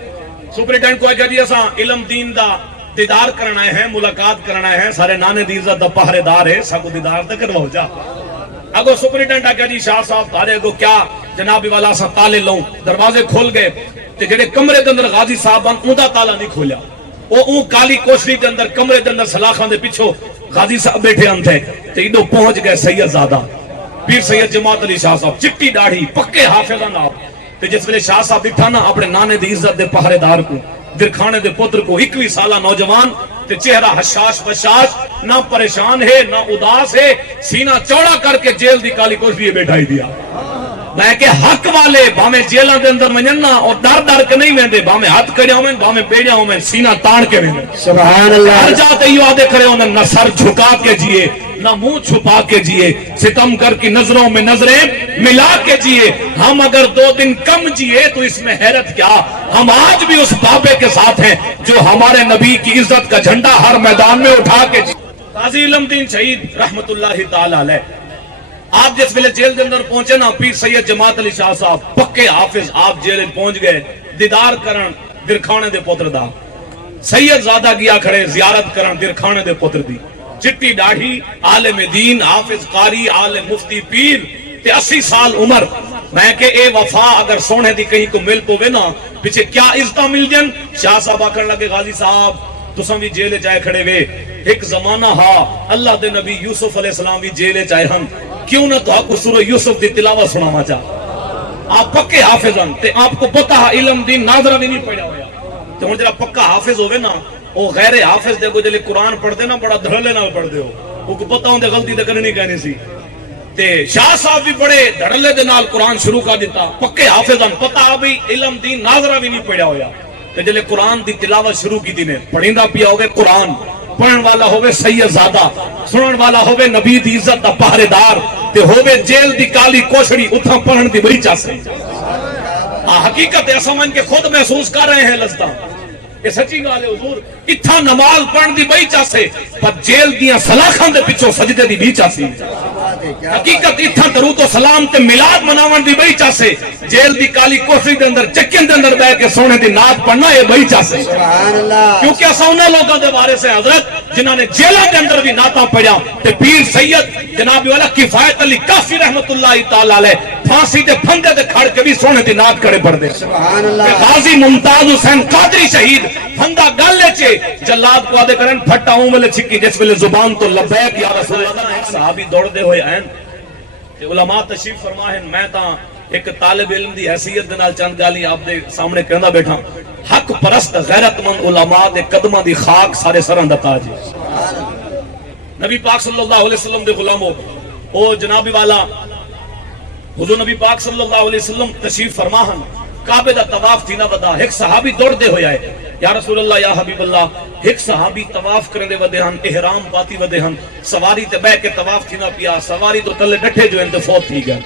سپرنٹینڈنٹ کو کہا جی اساں علم دین دا دیدار کرنا ہے ملاقات کرنا ہے سارے نانے دی عزت دا پہرے دار ہے سب دیدار تے کرواؤ جا اگو سپرنٹینڈنٹ آگیا جی شاہ صاحب تارے اگو کیا جناب والا سا تالے لوں دروازے کھول گئے تے جڑے کمرے دے اندر غازی صاحب ان دا تالا نہیں کھولیا او اون کالی کوشری دے اندر کمرے دے اندر سلاخاں دے پیچھو غازی صاحب بیٹھے ہن تھے تے ادو پہنچ گئے سید زادہ پیر سید جماعت علی شاہ صاحب چٹی داڑھی پکے حافظاں نال تے جس ویلے شاہ صاحب بیٹھا نا اپنے نانے دی عزت دے پہرے دار کو درکھانے دے پتر کو 21 سالہ نوجوان تے چہرہ حشاش بشاش نہ پریشان ہے نہ اداس ہے سینہ چوڑا کر کے جیل دی کالی کوشری بیٹھائی دیا میں کہ حق والے باہمیں جیلہ دے اندر منجننا اور ڈر کے نہیں ویندے باہمیں ہاتھ کڑیا ہوئے باہمیں پیڑیا ہوئے سینہ تان کے ویندے سبحان اللہ ہر جاتے ہی وعدے کرے ہونے نہ سر جھکا کے جیے نہ منہ چھپا کے جیے ستم کر کی نظروں میں نظریں ملا کے جیے ہم اگر 2 دن کم جیے تو اس میں حیرت کیا ہم آج بھی اس بابے کے ساتھ ہیں جو ہمارے نبی کی عزت کا جھنڈا ہر میدان میں اٹھا کے جیے قاضی علم دین شہید رحمت اللہ تعالی علیہ آپ جس ویلے جیل دے اندر پہنچے نا پیر سید جماعت علی شاہ صاحب پکے حافظ آپ جیل پہنچ گئے دیدار کرن درکھانے دے پتر دا سید زادہ گیا کھڑے زیارت کرن درکھانے دے پتر دی چٹی داڑھی عالم دین حافظ قاری عالم مفتی پیر تے 80 سال عمر میں کہ اے وفا اگر سونے دی کہیں کو مل پوے نا پیچھے کیا عزتہ مل جن شاہ صاحب آکر لگے غازی صاحب تساں بھی جیلے جائے کھڑے وے ایک زمانہ ہا اللہ دے نبی یوسف علیہ السلام بھی جیلے جائے ہم کیوں نہ تو آپ کو سورہ یوسف دی تلاوت سناما چاہ آپ پکے حافظ ہیں تے آپ کو پتہ ہے علم دین ناظرہ بھی نہیں پڑھا ہویا تو ہن جڑا پکا حافظ ہوئے نا وہ غیر حافظ دے کو جلے قرآن پڑھ دے نا بڑا دھڑلے نہ پڑھ دے ہو وہ کو پتہ ہوں دے غلطی دے کرنی کہنی سی تے شاہ صاحب بھی بڑے دھڑلے دے نال قرآن شروع کر دیتا پکے حافظ ہیں پتہ بھی علم دین ناظرہ بھی نہیں پڑھا ہویا تے جلے قرآن دی تلاوت شروع کی دینے پڑھیندہ پیا ہوگے قرآن پڑھن والا ہوئے سید زادہ سنن والا ہوئے نبی دی عزت دا پہرے دار تے ہوئے جیل دی کالی کوشڑی اتھا پڑھن دی بڑی چاہ سے حقیقت ایسا من کے خود محسوس کر رہے ہیں لذتا یہ سچی گال ہے حضور اتھا نماز پڑھن دی بڑی چاہ سے پر جیل دیاں سلاخان دے پچھو سجدے دی بھی چاہ سی حقیقت اتھا درود و سلام تے میلاد مناون دی بڑی چاہ سے جیل دی کالی کوشری دے اندر چکن دے اندر بے کے سونے دی نعت پڑھنا یہ بڑی چاہ سے کیونکہ ایسا انہوں لوگوں دے بارے سے حضرت جنہاں نے جیلہ کے اندر بھی نعتاں پڑھیا تے پیر سید جناب والا کفایت علی کافی رحمت اللہ تعالی علیہ پھانسی دے پھندے تے کھڑ کے بھی سونے دی نعت کڑے پڑھ دے سبحان اللہ غازی ممتاز حسین قادری شہید پھندا گل چے جلاد کو آدھے کرن پھٹا ہوں ملے چھکی جس ویلے زبان تو لبیک یا رسول اللہ ایک صحابی دوڑ دے ہوئے ہیں کہ علماء تشریف فرمائیں میں تاں ایک طالب علم دی حیثیت دے نال چند گالی آپ دے سامنے کہندا بیٹھا حق پرست غیرت مند علماء دے قدماں دی خاک سارے سراں دا تاج ہے نبی پاک صلی اللہ علیہ وسلم دے غلاموں او جنابی والا حضور نبی پاک صلی اللہ علیہ وسلم تشریف فرماہن کعبے دا طواف تھی نہ ودا ایک صحابی دوڑ دے ہویا ہے یا رسول اللہ یا حبیب اللہ ایک صحابی طواف کرنے دے ودے ہن احرام پاتی ودے ہن سواری تے بہ کے طواف تھی نہ پیا سواری تو تلے ڈٹھے جو اندے فوت تھی گئے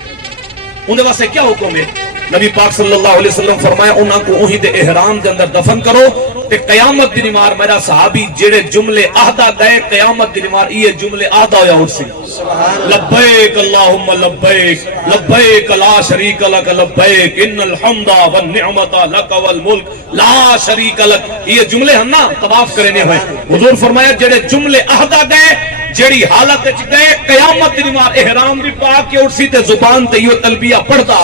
انہیں واسطے کیا حکم ہے نبی پاک صلی اللہ علیہ وسلم فرمایا انہاں کو وہی دے احرام دے اندر دفن کرو تے قیامت دی نمار میرا صحابی جڑے جملے عہدہ گئے قیامت دی نمار یہ جملے عہدہ ہویا اٹھ سی لبیک اللہم لبیک لبیک لا شریک لک لبیک ان الحمد والنعمت لک والملک لا شریک لک یہ جملے ہن نا طواف کرنے ہوئے حضور فرمایا جڑے جملے عہدہ گئے جڑی حالت وچ گئے قیامت دی نمار احرام بھی پاک کے اٹھ سی تے زبان تے یہ تلبیہ پڑھدا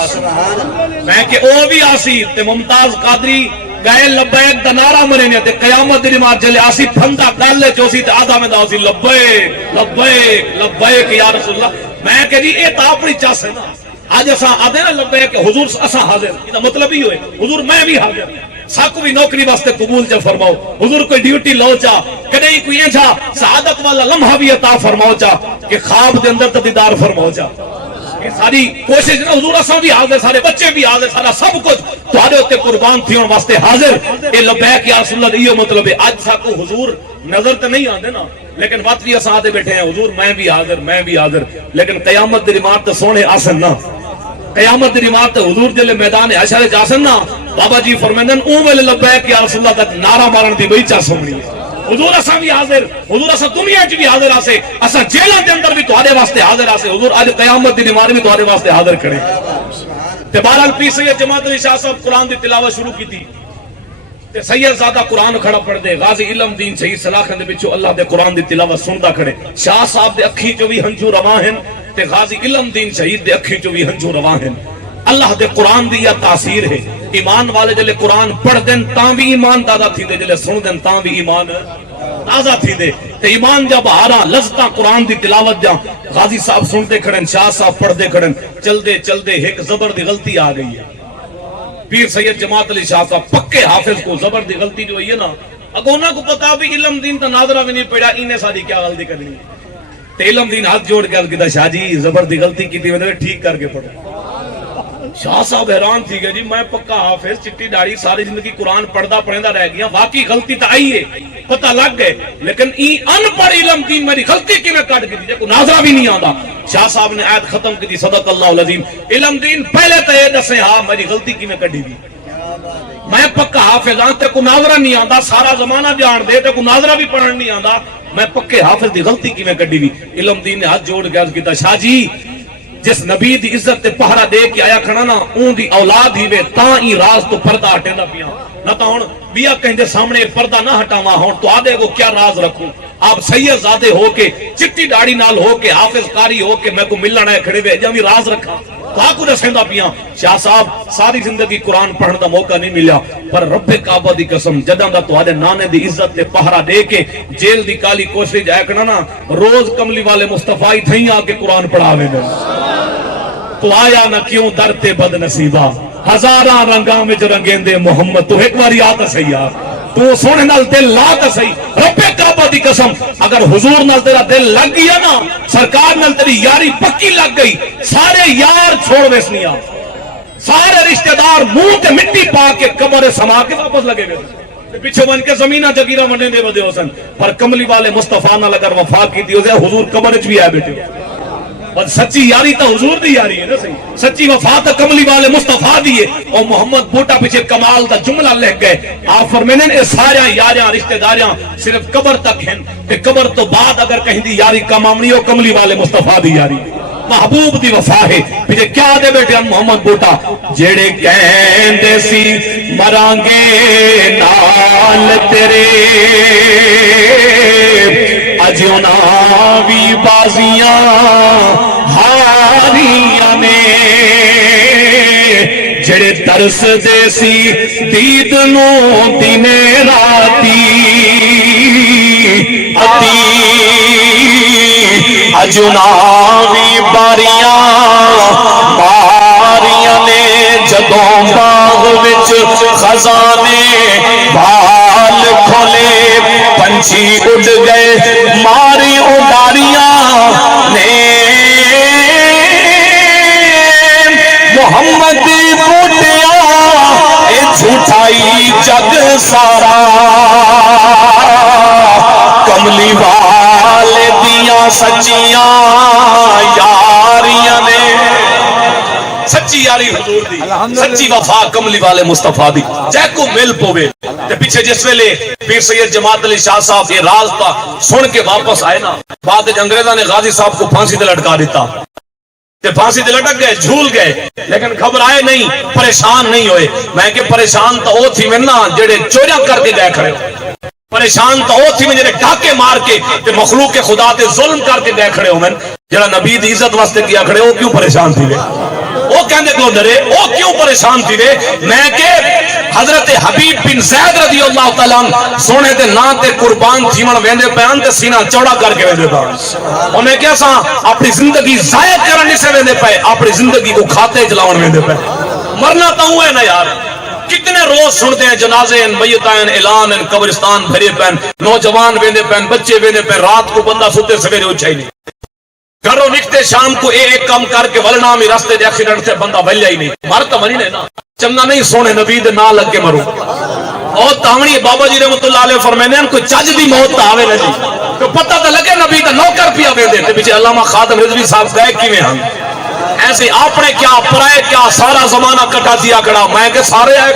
میں کہ او بھی آسی تے ممتاز قادری گئے لبیک دا نعرہ مرنے تے قیامت دی نماز چلے آسی پھندا گالے چوسی تے آدھا میں داسی لبیک لبیک لبیک یا رسول اللہ میں کہ جی اے تا اپنی چاس ہے نا آج اساں آدھے نا لبیک حضور اساں حاضر یہ مطلب ہی ہوئے حضور میں بھی حاضر ساکو بھی نوکری واسطے قبول چا فرماؤ حضور کوئی ڈیوٹی لو چا کدیں کوئی ایجا سعادت والا لمحہ بھی عطا فرماؤ چا کہ خواب دے اندر تدیدار فرماؤ چا ساری کوشش نا حضور اساں بھی حاضر سارے بچے بھی حاضر سارا سب کچھ تہاڈے اوتے قربان تھیون واسطے حاضر اے لبیک یا رسول اللہ یہ مطلب ہے اج ساکو حضور نظر تے نہیں آندے نا لیکن بات بھی اساں آدے بیٹھے ہیں حضور میں بھی حاضر لیکن قیامت دی نماز تے سونے آسن نا قیامت دی نماز تے حضور جلے میدان حشر وچ آسن نا بابا جی فرمائندن اون ویلے لبیک یا رسول اللہ تک نعرہ مارن دی بئی چا سمنی ہے حضور اساں بھی حاضر حضور اساں دنیا وچ بھی حاضر آسے اساں جیلاں دے اندر بھی تہاڈے واسطے حاضر آسے حضور اج قیامت دی نماز بھی تہاڈے واسطے حاضر کھڑے تے بہرحال پیر سید جماعت علی شاہ صاحب قرآن دی تلاوت شروع کیتی تے سید زادہ قرآن کھڑا پڑھ دے غازی علم دین شہید صلاح دے وچوں اللہ دے قرآن دی تلاوت سندا کھڑے شاہ صاحب دے اکھی چوں بھی ہنجو رواں ہیں تے غازی علم دین شہید دے اکھی چوں بھی ہنجو رواں ہیں اللہ دے قرآن دی یا تاثیر ہے ایمان والے جلے قرآن پڑھ دیں تاں بھی ایمان تازہ تھی دے جلے سن دیں تاں بھی ایمان تازہ تھی دے تے ایمان جب بہارا لذتا قرآن دی تلاوت جا غازی صاحب سنتے کھڑن شاہ صاحب پڑھ دے کھڑن چل دے ایک زبر دی غلطی آ گئی ہے پیر سید جماعت علی شاہ صاحب پکے حافظ کو زبر دی غلطی جو ہے نا اگونا کو پتا بھی علم دین تا ناظرہ بھی نہیں پڑھا انہیں ساری کیا غلطی کرنی ہے تے علم دین ہاتھ جوڑ کے کہتا شاہ جی زبر دی غلطی کی تھی میں ٹھیک کر کے پڑھو شاہ صاحب حیران تھی گئے جی میں پکا حافظ چٹی داڑھی ساری زندگی قرآن پڑھدا پڑھندا رہ گیا واقعی غلطی تا آئی ہے پتہ لگ گئے لیکن ان پڑھ علم دین میری غلطی کی میں کٹ گئی کو ناظرہ بھی نہیں آندا شاہ صاحب نے آیت ختم کی تھی صدق اللہ العظیم علم دین پہلے تو یہ دسے ہاں میری غلطی کی میں کٹی بھی میں پکا حافظ ہاں تے کو ناظرہ نہیں آندا سارا زمانہ جان دے تے کو ناظرہ بھی پڑھن نہیں آندا میں پکے حافظ دی غلطی کی میں کٹی بھی علم دین نے ہاتھ جوڑ کے عرض کیتا شاہ جی جس نبی دی عزت تے پہرا دے کے آیا کھڑا نا اون دی اولاد ہی وے تاں ہی راز تو پردہ ہٹیندا پیاں نہ تا ہن بیا کہیں دے سامنے پردہ نہ ہٹاواں ہن تو آدے کو کیا راز رکھوں آپ سید زادے ہو کے چٹی داڑھی نال ہو کے حافظ قاری ہو کے میں کو ملنا ہے کھڑے وے جاویں راز رکھاں تو آکو دسیندا پیاں شاہ صاحب ساری زندگی قرآن پڑھن دا موقع نہیں ملیا پر رب کعبہ دی قسم جداں دا تواڈے نانے دی عزت تے پہرا دے کے جیل دی کالی کوشش جائے کنا نا روز کملی والے مصطفی تھیں آ کے قرآن پڑھاوے دے تو آیا نہ کیوں در تے بد نصیبہ ہزاراں رنگاں وچ رنگیندے محمد تو ایک واری آتا صحیح یار تو سونے نال دل لا تا صحیح رب کعبہ دی قسم اگر حضور نال تیرا دل لگ گیا نا سرکار نال تیری یاری پکی لگ گئی سارے یار چھوڑ ویس نہیں آ سارے رشتہ دار منہ تے مٹی پا کے قبر سما کے واپس لگے گئے پیچھے بن کے زمینہ جگیرہ منڈے دے ودے حسن پر کملی والے مصطفیٰ نال اگر وفا کی دی ہوئے حضور قبر وچ بھی آئے بیٹھے بس سچی یاری تا حضور دی یاری ہے نا صحیح سچی وفا تا کملی والے مصطفیٰ دیئے اور محمد بوٹا پیچھے کمال دا جملہ لکھ گئے آپ فرمینن اے ساریاں یاریاں رشتہ داریاں صرف قبر تک ہیں کہ قبر تو بعد اگر کہیں دی یاری کم آمنی ہو کملی والے مصطفیٰ دی یاری محبوب دی وفا ہے پیچھے کیا دے بیٹے محمد بوٹا جڑے کہندے سی مرانگے نال تیرے اج انہاں وی بازیاں ہاریاں نے جڑے ترس دے سی دید نو دنے راتی اجناوی باریاں باریاں نے جدوں باغ وچ خزانے بھال کھولے پنچھی اڑ گئے ماری اڈاریاں نے محمد بوٹیا اے جھوٹائی جگ سارا کملی والے دیاں سچیاں یاریاں نے سچی یاری حضور دی سچی وفا کملی والے مصطفیٰ دی جے کو مل پوے تے پیچھے جس ویلے پیر سید جماعت علی شاہ صاحب یہ راز تا سن کے واپس آئے نا بعد انگریزاں نے غازی صاحب کو پھانسی تے لٹکا دیتا تے پھانسی تے لٹک گئے جھول گئے لیکن گھبرائے نہیں پریشان نہیں ہوئے میں کہ پریشان تو وہ تھی میں نا جڑے چوریاں کر کے گئے کھڑے ہو پریشان تو وہ تھی میں جڑے ڈاکے مار کے تے مخلوق کے خدا تے ظلم کر کے گئے کھڑے ہو میں جڑا نبی دی عزت واسطے کیا کھڑے وہ کیوں پریشان تھی گئے وہ کہندے کیوں ڈرے وہ کیوں پریشان تھی گئے میں کہ حضرت حبیب بن زید رضی اللہ تعالیٰ سونے تے نا تے قربان تھیمن ویندے پیان تے سینہ چوڑا کر کے ویندے پیان انہیں کیا سا اپنی زندگی ضائع کرنے سے ویندے پے اپنی زندگی کو کھاتے جلاون ویندے پے مرنا تو ہوا ہے نا یار کتنے روز سنتے ہیں جنازے ہیں میتائیں اعلان ہیں قبرستان بھرے پین نوجوان ویندے پین بچے ویندے پین رات کو بندہ سوتے سویرے اٹھا ہی نہیں گھروں نکتے شام کو ایک کم کر کے ولنا میں راستے دے ایکسیڈنٹ سے بندہ بھلیا ہی نہیں مر تو منی نے نا چنگا نہیں سونے نبی دے نہ لگ کے مرو اور تاونی بابا جی رحمت اللہ علیہ فرمانے ہیں کوئی چج دی موت تا آوے نہ جی تو پتہ تو لگے نبی دا نوکر پیا ویندے تے پیچھے علامہ خادم رضوی صاحب گئے کیویں ہن ایسے اپنے کیا پرائے کیا سارا زمانہ کٹا دیا کھڑا میں کہ سارے آئے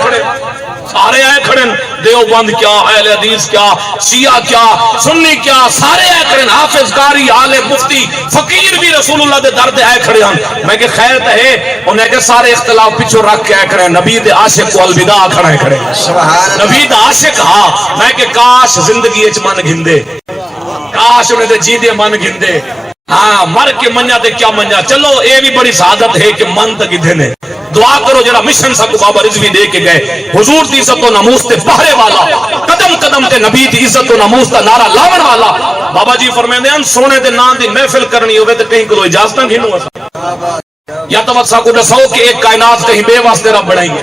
کھڑے دیوبند کیا اہل حدیث کیا شیعہ کیا سنی کیا سارے آئے کھڑے حافظ قاری عالم مفتی فقیر بھی رسول اللہ دے درد آئے کھڑے ہیں میں کہ خیر تے ہے انہیں کہ سارے اختلاف پیچھو رکھ کے آئے کھڑے ہیں نبی دے عاشق کو الوداع کھڑے کھڑے نبی دے عاشق ہاں میں کہ کاش زندگی اچ من گھندے کاش انہیں دے جی دے من گھندے ہاں مر کے منیا تے کیا منیا چلو اے بھی بڑی سعادت ہے کہ من تک ادھے نے دعا کرو جڑا مشن سب بابا رضوی دے کے گئے حضور دی عزت و ناموس تے پہرے والا قدم قدم تے نبی دی عزت و ناموس تا نعرہ لاون والا بابا جی فرمیندے ہیں سونے دے نام دی محفل کرنی ہوئے تے کہیں کو اجازتاں گھنو یا تو وقت کو دسو کہ ایک کائنات کہیں بے واسطے رب بنائیں گے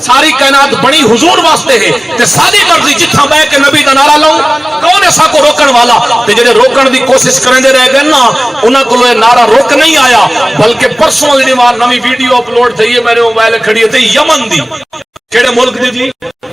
ساری کائنات بنی حضور واسطے ہے تے ساری مرضی جتھاں بہ کے نبی دا نعرہ لاؤں کون ایسا کو روکن والا تے جڑے روکن دی کوشش کریں دے رہ گئے نا انہاں کو یہ نعرہ روک نہیں آیا بلکہ پرسوں دی مار نوی ویڈیو اپلوڈ تھی ہے میرے موبائل کھڑی ہے یمن دی کیڑے ملک دی جی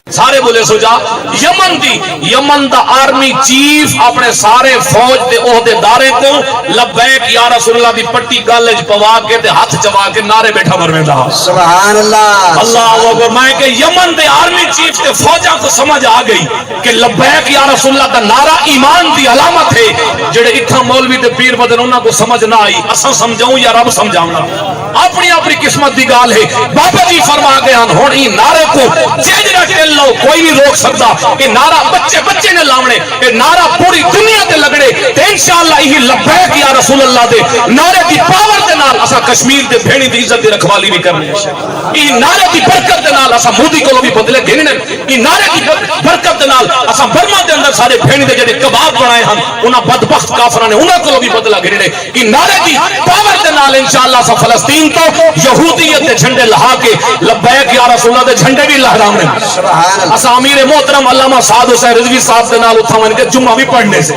سارے بولے سو جا یمن دی یمن دا آرمی چیف اپنے سارے فوج دے عہدے دارے کو لبیک یا رسول اللہ دی پٹی گالج پوا کے تے ہاتھ چوا کے نعرے بیٹھا مرویندا سبحان اللہ اللہ اکبر میں کہ یمن دے آرمی چیف تے فوجاں کو سمجھ آ گئی کہ لبیک یا رسول اللہ دا نعرہ ایمان دی علامت ہے جڑے اتھا مولوی تے پیر بدن انہاں کو سمجھ نہ آئی اساں سمجھاؤں یا رب سمجھاؤں اپنی اپنی قسمت دی گال ہے بابا جی فرما گئے ہن ہن ای نعرے کو جیجرا ٹل لو کوئی نہیں روک سکتا یہ نعرہ بچے نے لاونے یہ نعرہ پوری دنیا تے لگڑے تے انشاءاللہ یہی لبیک یا رسول اللہ دے نعرے دی پاور دے نال اسا کشمیر دے بھیڑی دی عزت دی رکھوالی بھی کرنی ہے یہ نعرے دی برکت دے نال اسا مودی کو بھی بدلے گھننے یہ نعرے دی برکت دے نال اسا برما دے اندر سارے بھیڑی دے جڑے کباب بنائے ہن انہاں بدبخت کافراں نے انہاں کو بھی بدلا گھننے یہ نعرے دی پاور دے نال انشاءاللہ اسا فلسطین تو یہودیت دے جھنڈے لہا کے لبیک یا رسول اللہ دے جھنڈے بھی لہراونے اسا امیر محترم علامہ سعد حسین رضوی صاحب دے نال اٹھاون کے جمعہ بھی پڑھنے سے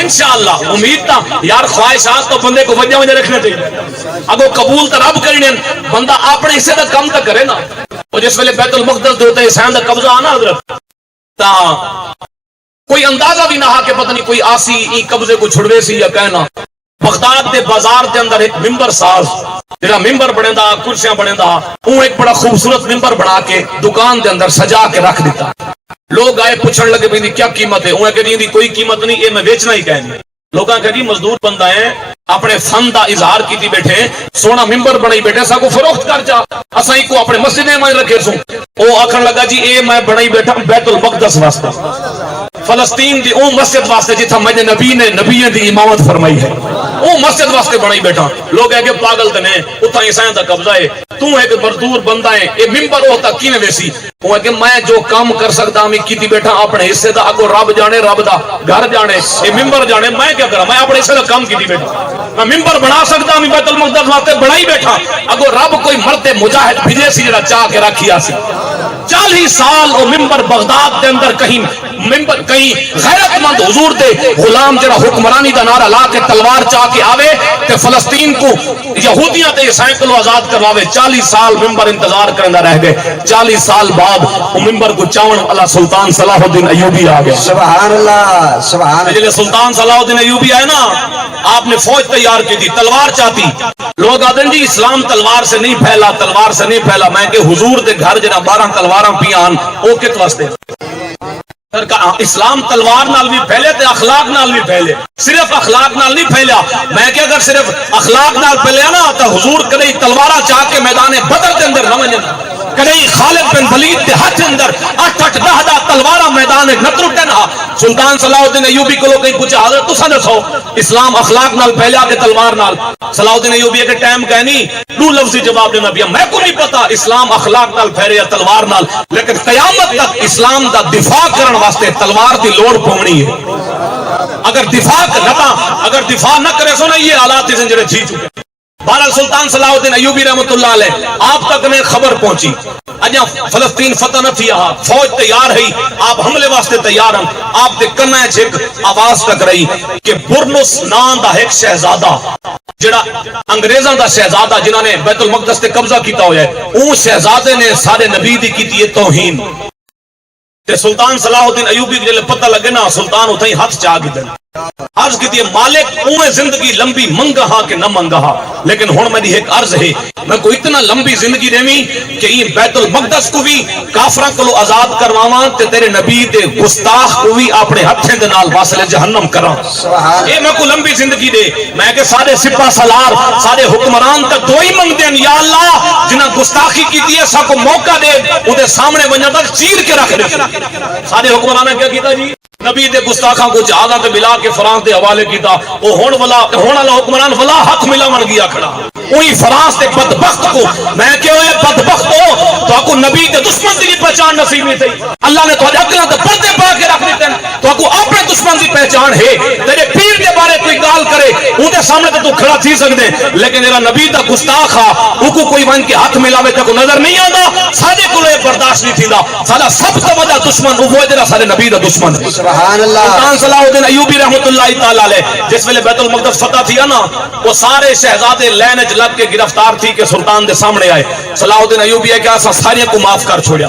انشاءاللہ امید تا یار خواہشات تو بندے کو وجہ رکھنا چاہیے اگو قبول تو رب کرنے بندہ اپنے حصے دا کم تو کرے نا اور جس ویلے بیت المقدس دے ہوتے حسین دا قبضہ آنا حضرت تا کوئی اندازہ بھی نہ ہا کہ پتہ نہیں کوئی آسی ای قبضے کو چھڑوے سی یا کہنا بغداد دے بازار دے اندر ایک ممبر ساز جڑا ممبر بنے دا کرسیاں بنے دا وہ ایک بڑا خوبصورت ممبر بنا کے دکان دے اندر سجا کے رکھ دیتا لوگ آئے پوچھن لگے بھی کیا قیمت ہے انہیں کہ دی کوئی قیمت نہیں یہ میں بیچنا ہی کہیں لوگاں کہ جی مزدور بندہ ہیں اپنے فن دا اظہار کیتی بیٹھے سونا ممبر بنائی بیٹھے سا کو فروخت کر جا اساں کو اپنے مسجد میں رکھے سوں او آکھن لگا جی اے میں بنائی بیٹھا بیت المقدس واسطہ فلسطین دی او مسجد واسطے جتھا میں نبی نے نبیوں دی امامت فرمائی ہے او مسجد واسطے بنائی بیٹھا لوگ ہے کہ پاگل تے نے اتھا عیسائیاں دا قبضہ ہے تو ایک مزدور بندہ ہے اے ممبر ہوتا کیویں ویسی وہ ہے کہ میں جو کام کر سکتا میں کیتی بیٹھا اپنے حصے دا اگو رب جانے رب دا گھر جانے اے ممبر جانے میں کیا کرا میں اپنے حصے دا کام کیتی بیٹھا میں ممبر بنا سکتا میں بیت المقدس واسطے بنائی بیٹھا اگو رب کوئی مرد مجاہد بھیجے سی جڑا چاہ کے رکھیا سی 40 سال وہ ممبر بغداد دے اندر کہیں ممبر کہیں غیرت مند حضور دے غلام جڑا حکمرانی دا نعرہ لا کے تلوار چاہ کے آوے تے فلسطین کو یہودیاں تے عیسائیاں کو آزاد کرواوے 40 سال ممبر انتظار کرندا رہ گئے 40 سال بعد وہ ممبر کو چاون اللہ سلطان صلاح الدین ایوبی آ گیا سبحان اللہ سبحان اللہ سلطان صلاح الدین ایوبی آئے نا آپ نے فوج تیار کی تھی تلوار چاہتی لوگ آدھیں جی اسلام تلوار سے نہیں پھیلا تلوار سے نہیں پھیلا میں کہ حضور دے گھر جنا 12 تلواراں پیان او کت واسطے اسلام تلوار نال بھی پھیلے تے اخلاق نال بھی پھیلے صرف اخلاق نال نہیں پھیلا میں کہ اگر صرف اخلاق نال پھیلیا نا تو حضور کدی تلوارا چاہ کے میدان بدر دے اندر نہ ونجن کدی خالد بن ولید دے ہاتھ اندر 8 10 تلوارا میدان نہ ٹرٹن سلطان صلاح الدین ایوبی کو کہیں پوچھا حضرت تساں دسو اسلام اخلاق نال پھیلیا کہ تلوار نال صلاح الدین ایوبی کے ٹائم کہنی دو لفظی جواب دینا پیا میں کو نہیں پتا اسلام اخلاق نال پھیلیا تلوار نال لیکن قیامت تک اسلام دا دفاع کرن واسطے تلوار دی لوڑ پونی ہے اگر دفاع نہ کرے سو نا یہ حالات اس جڑے تھی چکے بہرحال سلطان صلاح الدین ایوبی رحمۃ اللہ علیہ آپ تک نے خبر پہنچی اجا فلسطین فتح نہ تھی فوج تیار ہے آپ حملے واسطے تیار ہیں آپ دے کنے ایک آواز تک رہی کہ برنس نام دا ایک شہزادہ جڑا انگریزاں دا شہزادہ جنہاں نے بیت المقدس تے قبضہ کیتا ہوا ہے اون شہزادے نے سارے نبی دی کیتی ہے توہین تے سلطان صلاح الدین ایوبی کے جلے پتہ لگے نا سلطان اتھائی ہاتھ چاہ کی دن عرض کی مالک اوہ زندگی لمبی منگا ہاں کہ نہ منگا ہاں لیکن ہون میں دی ایک عرض ہے میں کو اتنا لمبی زندگی دیویں کہ یہ بیت المقدس کو بھی کافرہ کو آزاد کرواواں تے تیرے نبی دے گستاخ کو بھی اپنے ہتھیں دے نال واصل جہنم کراں اے میں کو لمبی زندگی دے میں کہ سارے سپاہ سالار سارے حکمران تک دو ہی منگ دیں یا اللہ جنہاں گستاخی کی دیئے سا کو موقع دے انہیں سامنے بنیا تک چیر کے رکھ دے سارے حکمران نے کیا کیتا جی نبی دے گستاخاں کو جہازاں تے ملا کے فرانس دے حوالے کیتا وہ ہون والا حکمران ولا ہاتھ ملا من گیا کھڑا وہی فرانس دے بدبخت کو میں کہ اوے بدبخت ہو تو کو نبی دے دشمن دی پہچان نصیب نہیں تھی اللہ نے تہاڈے عقلاں تے پردے پا کے رکھ دتے تو کو اپنے دشمن دی پہچان ہے تیرے پیر دے بارے کوئی گال کرے اون دے سامنے تے تو کھڑا تھی سکدے لیکن جڑا نبی دا گستاخ آ او کو کوئی ون کے ہاتھ ملاوے تے کو نظر نہیں آندا ساڈے کول اے برداشت نہیں تھیندا ساڈا سب تو بڑا دشمن وہ جڑا سارے نبی دا دشمن ہے سبحان اللہ سلطان صلاح الدین ایوبی رحمۃ اللہ تعالی علیہ جس ویلے بیت المقدس فتح تھی نا وہ سارے شہزادے لین وچ لگ کے گرفتار تھی کہ سلطان دے سامنے آئے صلاح الدین ایوبی ہے کہ اساں سارے کو معاف کر چھوڑیا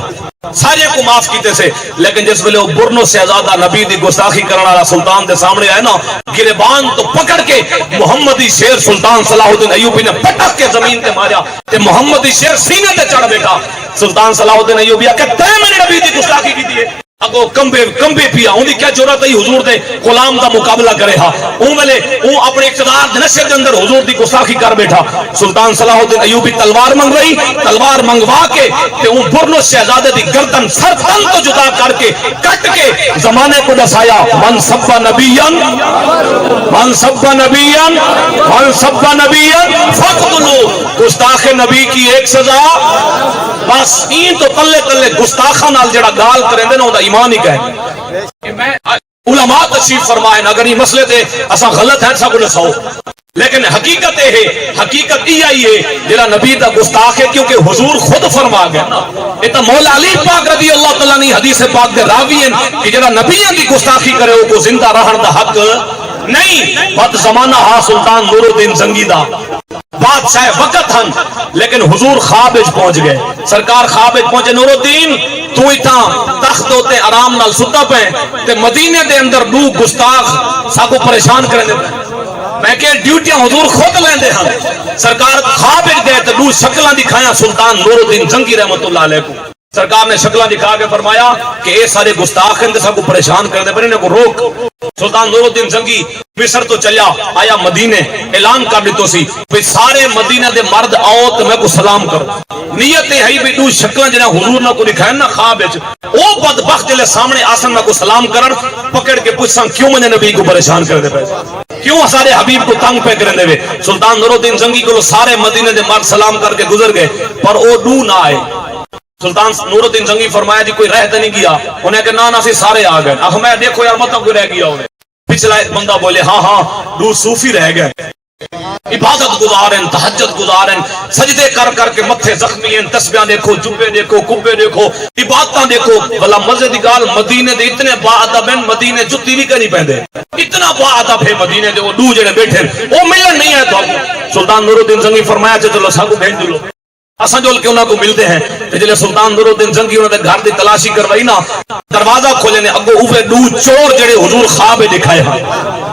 سارے کو معاف کیتے سے لیکن جس ویلے وہ برنو شہزادہ نبی دی گستاخی کرنے والا سلطان دے سامنے آئے نا گریبان تو پکڑ کے محمدی شیر سلطان صلاح الدین ایوبی نے پٹک کے زمین تے ماریا تے محمدی شیر سینے تے چڑھ بیٹھا سلطان صلاح الدین ایوبی کہ تے میں نے نبی دی گستاخی کی دی ہے اگو کمبے پیا اون دی کیا ضرورت ہے حضور دے غلام دا مقابلہ کرے ہا اون ویلے اون اپنے اقتدار دے نشے دے اندر حضور دی گستاخی کر بیٹھا سلطان صلاح الدین ایوبی تلوار منگوائی تلوار منگوا کے تے اون برنس شہزادے دی گردن سر تن تو جدا کر کے کٹ کے زمانے کو دسایا من سب نبیاں من سب نبیاں من سب نبیاں فقتلوا گستاخ نبی کی ایک سزا بس این تو تلے تلے گستاخاں نال جڑا گال کریندے نا ایمان ہی کہے میں علماء تشریف فرمائے اگر یہ مسئلے تے اساں غلط ہیں سب نے سو لیکن حقیقت ہے حقیقت یہ آئی ہے جڑا نبی دا گستاخ ہے کیونکہ حضور خود فرما گیا نا یہ تو مولا علی پاک رضی اللہ تعالیٰ نے حدیث پاک دے راوی ہیں کہ جڑا نبیوں دی گستاخی کرے وہ کو زندہ رہن دا حق نہیں بد زمانہ ہا سلطان نور الدین زنگی دا بادشاہ وقت ہن لیکن حضور خواب وچ پہنچ گئے سرکار خواب وچ پہنچے نور الدین تو ایتھاں تخت ہوتے آرام نال ستا پے تے مدینے دے اندر دو گستاخ ساکو پریشان کرنے پے میں کہ ڈیوٹیاں حضور خود لیندے ہن سرکار خواب وچ گئے تے دو شکلاں دکھایا سلطان نور الدین زنگی رحمت اللہ علیہ کو سرکار نے شکلہ دکھا کے فرمایا کہ اے سارے گستاخ ہیں سب کو پریشان کرنے پر انہیں کو روک. سلطان نور الدین زنگی مصر تو چلیا آیا مدینے اعلان کر دیتو سی بھی سارے مدینہ دے مرد آؤ تو میں کو سلام کرو. نیت ہے بھی دو شکلیں جنہیں حضور نہ کو دکھائیں نا خواب وچ او بدبخت جلے سامنے آسن نہ کو سلام کرن پکڑ کے پوچھاں کیوں مجھے نبی کو پریشان کر دے پے کیوں سارے حبیب کو تنگ پہ کرنے ہوئے. سلطان نور الدین زنگی کو سارے مدینے دے مرد سلام کر کے گزر گئے پر او دو نہ آئے. سلطان نور الدین زنگی فرمایا جی کوئی رہ تو نہیں گیا. انہیں کہ نا سی سارے آ گئے. اب میں دیکھو یار مطلب کوئی رہ گیا انہیں. پچھلا ایک بندہ بولے ہاں دو صوفی رہ گئے عبادت گزاریں تہجد گزاریں سجدے کر کر کے متھے زخمی ہیں تسبیحاں دیکھو جبے دیکھو کبے دیکھو عبادتاں دیکھو. بلا مزے دی گال مدینے دے اتنے با ادب ہیں مدینے جتی بھی کرنی پہندے اتنا با ادب ہے مدینے دے وہ دو جڑے بیٹھے وہ ملن نہیں ہے. تو سلطان نور الدین زنگی فرمایا چلو سب کو بھیج دو اساں جو کہ انہاں کو ملتے ہیں. جلے سلطان نور الدین زنگی انہوں نے گھر دی تلاشی کروائی نا دروازہ کھولے نے اگو اوے دو چور جڑے حضور خواب دکھائے ہیں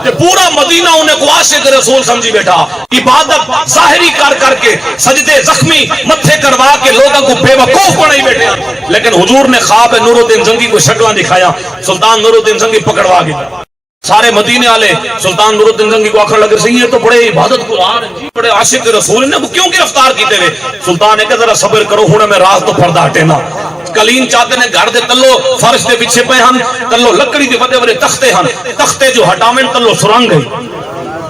کہ پورا مدینہ انہیں کو عاشق رسول سمجھی بیٹھا عبادت ظاہری کر کر کے سجدے زخمی متھے کروا کے لوگوں کو بے وقوف بنائی بیٹھے ہیں. لیکن حضور نے خواب نور الدین زنگی کو شکلاں دکھایا. سلطان نور الدین زنگی پکڑوا گیا. سارے مدینے والے سلطان نور الدین زنگی کو آخر لگے سی یہ تو بڑے عبادت گزار ہیں بڑے عاشق رسول ہیں کیوں گرفتار کیتے ہوئے. سلطان نے کہا ذرا صبر کرو ہوں میں راز تو پردہ ہٹے نا. کلین چاہتے نے گھر دے تلو فرش دے پیچھے پہ ہن تلو لکڑی دے بڑے بڑے تختے ہن تختے جو ہٹاویں تلو سرنگ گئی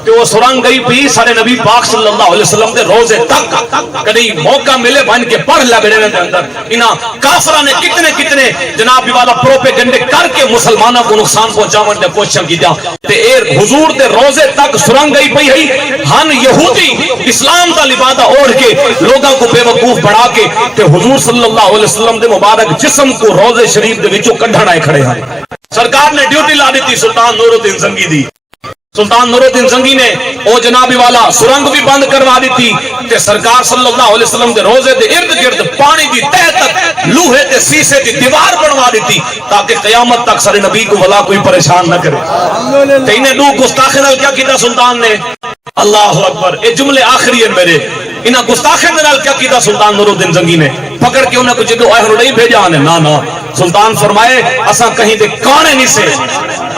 تو وہ سرنگ گئی بھی سارے نبی پاک صلی اللہ علیہ وسلم دے روزے تک کدی موقع ملے بن کے پڑھ لگڑے دے اندر انہاں کافراں نے کتنے جناب والا پروپیگنڈے کر کے مسلمانوں کو نقصان پہنچاون دے کوشش کیتا تے اے حضور دے روزے تک سرنگ گئی پئی ہے. ہن یہودی اسلام دا لبادہ اوڑھ کے لوگوں کو بے وقوف بنا کے تے حضور صلی اللہ علیہ وسلم دے مبارک جسم کو روزے شریف دے وچوں کڈھن آئے کھڑے ہیں. سرکار نے ڈیوٹی لا دیتی سلطان نور الدین زنگی دی. سلطان نور الدین زنگی نے او جنابی والا سرنگ بھی بند کروا دیتی تے سرکار صلی اللہ علیہ وسلم دے روزے دے ارد گرد پانی دی تہ تک لوہے تے سیسے دی دیوار بنوا دیتی تاکہ قیامت تک سارے نبی کو ولا کوئی پریشان نہ کرے. تے انہیں دو گستاخی نال کیا کیتا سلطان نے اللہ اکبر اے جملے آخری ہیں میرے. انہاں گستاخی نال کیا کیتا سلطان نور الدین زنگی نے پکڑ کے انہیں کو جدو اہل نہیں بھیجا نے نا سلطان فرمائے اساں کہیں دے کانے نہیں سے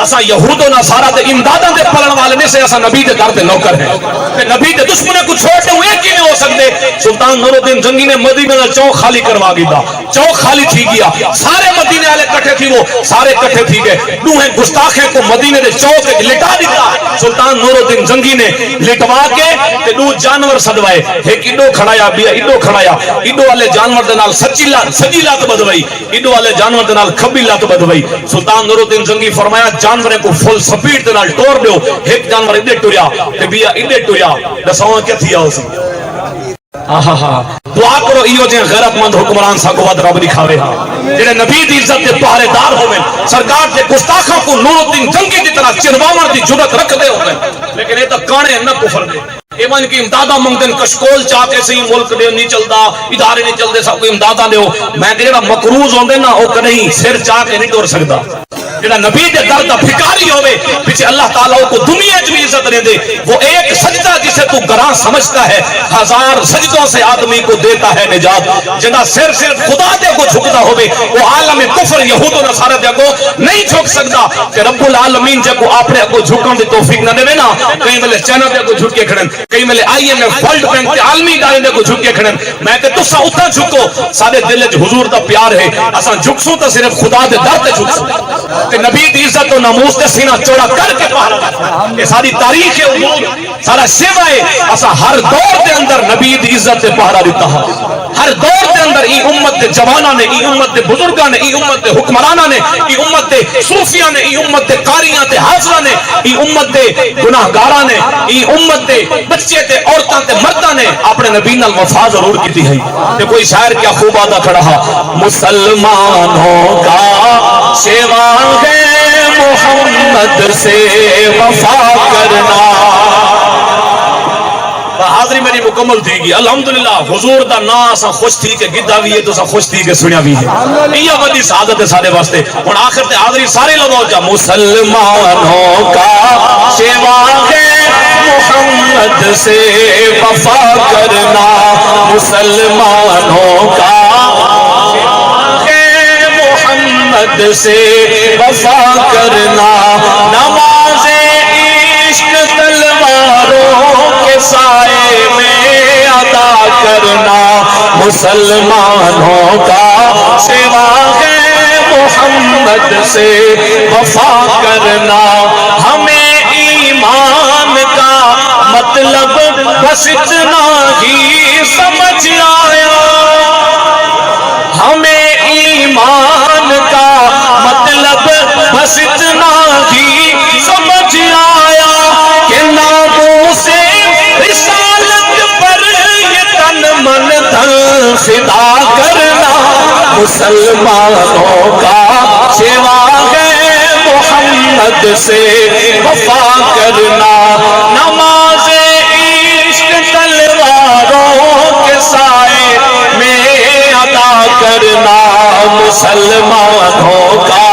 اساں یہود و نصارا دے امداداں دے پلن والے نہیں سے اساں نبی دے گھر دے نوکر ہیں تے نبی دے دشمنے کو چھوڑتے ہوئے کیویں ہو سکدے. سلطان نور الدین زنگی نے مدینے دا چوک خالی کروا گیا. چوک خالی تھی گیا سارے مدینے والے اکٹھے تھی وہ سارے اکٹھے تھی گئے. دوہیں گستاخیں کو مدینے دے چوک وچ لٹا دتا. سلطان نور الدین زنگی نے لٹوا کے تے دو جانور سدوائے ایک ایڈو کھڑایا بیا ایڈو کھڑایا ایڈو والے جانور دے نال سجی لات بدوائی ایڈو والے جانور دے نال کھبی لات بدوائی. سلطان نور الدین زنگی فرمایا جانورے کو فل سپیڈ دے نال ٹور دیو. ایک جانور ادھر ٹریا تے بیا ادھر ٹریا دساواں کیا تھیا اسی دعا کرو ایو جے غیرت مند حکمران سا کو ود رب نہیں کھاوے ہاں جڑے نبی دی عزت دے پہرے دار ہوویں سرکار دے گستاخاں کو نور الدین زنگی دی طرح چرواون دی جرأت رکھدے ہوویں. لیکن اے تے کانے نہ کفر دے ایمان کی امداداں منگدن کشکول چاہ کے سی ملک دے نہیں چلدا ادارے نہیں چلدے سب کو امداداں دیو. میں جڑا مقروض ہوندے نا او کہیں سر چاہ کے نہیں ٹر سکدا. جڑا نبی دے در دا بھکاری ہوے پیچھے اللہ تعالیٰ کو دنیا وچ بھی عزت نہیں دے. وہ ایک سجدہ جسے تو گراں سمجھتا ہے ہزار سجدوں سے آدمی کو دیتا ہے نجات. جنا سر صرف خدا دے کو جھکدا ہوے وہ عالم کفر یہود و نصارا دے کو نہیں جھک سکدا. کہ رب العالمین جے کو اپنے کو جھکن دی توفیق نہ دے نا کہیں ویلے چائنا دے کو جھک کے کھڑن کئی ویلے IMF ورلڈ بینک تے عالمی ادارے دے کو جھک کے کھڑن. میں کہ تساں اتھا جھکو سارے دل وچ حضور دا پیار ہے اساں جھکسوں تے صرف خدا دے در تے جھکسوں تے نبی دی عزت و ناموس تے سینہ چوڑا کر کے پہرا. یہ ساری تاریخ ہے حضور سارا شیوا ہے اساں ہر دور دے اندر نبی دی عزت تے پہرا دیتا ہے. ہر دور دے اندر ای امت دے جواناں نے ای امت دے بزرگاں نے ای امت دے حکمراناں نے ای امت دے صوفیاں نے ای امت دے قاریاں تے حافظاں نے ای امت دے گناہگاراں نے ای امت دے بچے تے عورتاں تے مرداں نے اپنے نبی نال وفا ضرور کیتی ہے. تے کوئی شاعر کیا خوب آدا کھڑا مسلمانوں کا سیوا ہے محمد سے وفا کرنا. حاضری میری مکمل تھی گی الحمدللہ. حضور دا نا سا خوش تھی کہ گدھا بھی ہے تو سا خوش تھی کہ سنیا بھی ہے. یہ بڑی سعادت ہے سارے واسطے. اور آخر تے حاضری سارے لوگوں جا مسلمانوں کا سیوا ہے محمد سے وفا کرنا. مسلمانوں کا سے وفا کرنا، نماز عشق تلواروں کے سائے میں ادا کرنا، مسلمانوں کا سوا ہے محمد سے وفا کرنا، ہمیں ایمان کا مطلب بس اتنا ہی سمجھ آیا، ہمیں ایمان کا مطلب بس اتنا ہی سمجھ آیا کہ ناموس رسالت پر یہ تن من دھن فدا کرنا، مسلمانوں کا سوا ہے محمد سے وفا کرنا، نماز عشق تلواروں کے سائے میں ادا کرنا، مسلمانوں کا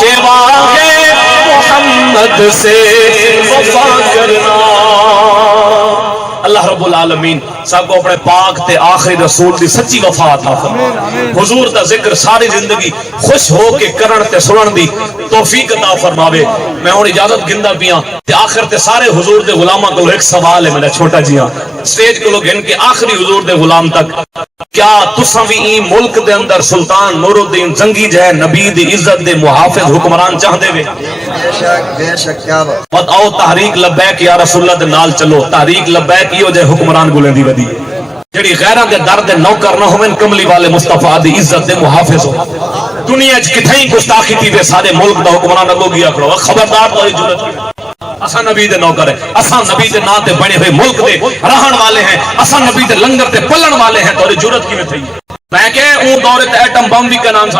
سوا ہے محمد سے وفا کرنا۔ اللہ رب العالمین سب کو اپنے پاک تے آخری رسول دی سچی وفا عطا فرمائے، حضور دا ذکر ساری زندگی خوش ہو کے کرن تے سنن دی توفیق عطا فرماوے۔ میں ہن اجازت گندا پیاں تے آخر تے سارے حضور دے غلاماں کو ایک سوال ہے میرا چھوٹا جیاں سٹیج کو گن کے آخری حضور دے غلام تک، کیا تساں وی این ملک دے اندر سلطان نور الدین زنگی جے نبی دی عزت دے محافظ حکمران چاہندے وے؟ بے شک کیا بات۔ مت آؤ تحریک لبیک یا رسول اللہ دے نال چلو، تحریک لبیک ایو جے حکمران گلیں دی ودی جڑی غیراں دے در دے نوکر نہ ہوویں، کملی والے مصطفیٰ دی عزت دے محافظ ہو۔ دنیا وچ کتھیں گستاخی تھی تے سارے ملک دا حکمران اگوں گیا کھڑو، خبردار تہاڈی ضرورت نہیں، اساں نبی دے نوکر ہیں، اساں نبی دے نام تے بنے ہوئے ملک دے رہن والے ہیں، اساں نبی دے لنگر تے پلن والے ہیں، تہاڈی ضرورت کیویں تھی؟ میں کہ اون دورے تے ایٹم بم بھی کا نام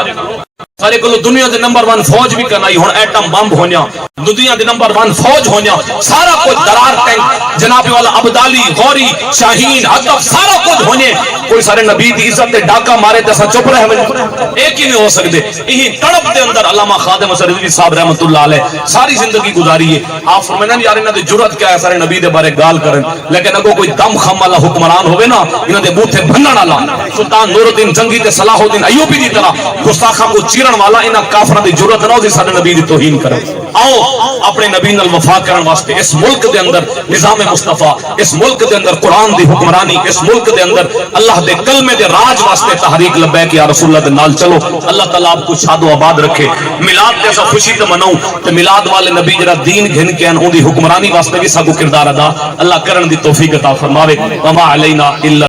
سارے کو دنیا دے نمبر 1 فوج بھی کرنا، ہن ایٹم بم ہونیا، دنیا دے نمبر 1 فوج ہونیا، سارا کچھ درار ٹینک جناب والا عبدالی غوری شاہین ہدف سارا کچھ ہونے، کوئی سارے نبی دی عزت تے ڈاکا مارے تے اساں چپ رہے ایک ہی نہیں ہو سکدے۔ یہی تڑپ دے اندر علامہ خادم حسن رضوی صاحب رحمۃ اللہ علیہ ساری زندگی گزاری ہے۔ آپ فرمانا یار انہاں دی جرأت کیا ہے سارے نبی دے بارے گال کرن، لیکن اگوں کوئی دم خم والا حکمران ہوے نا انہاں دے منہ تے بھنن والا، سلطان نور الدین زنگی تے صلاح الدین ایوبی دی طرح گستاخاں کو چیرن والا، انہاں کافراں دی جرأت نہ ہو سارے نبی دی توہین کرن۔ آؤ اپنے نبی نال وفا کرن واسطے اس ملک دے اندر نظام مصطفیٰ، اس ملک دے اندر قرآن دی حکمرانی، اس ملک دے اندر اللہ دے کلمے دے راج واسطے تحریک لبیک یا رسول اللہ دے نال چلو۔ اللہ تعالیٰ آپ کو شاد و آباد رکھے۔ میلاد تے سا خوشی تے مناؤ تے میلاد والے نبی جڑا دین گھن کے ان دی حکمرانی واسطے بھی سا کو کردار ادا اللہ کرن دی توفیق عطا فرماوے۔ وما علینا الا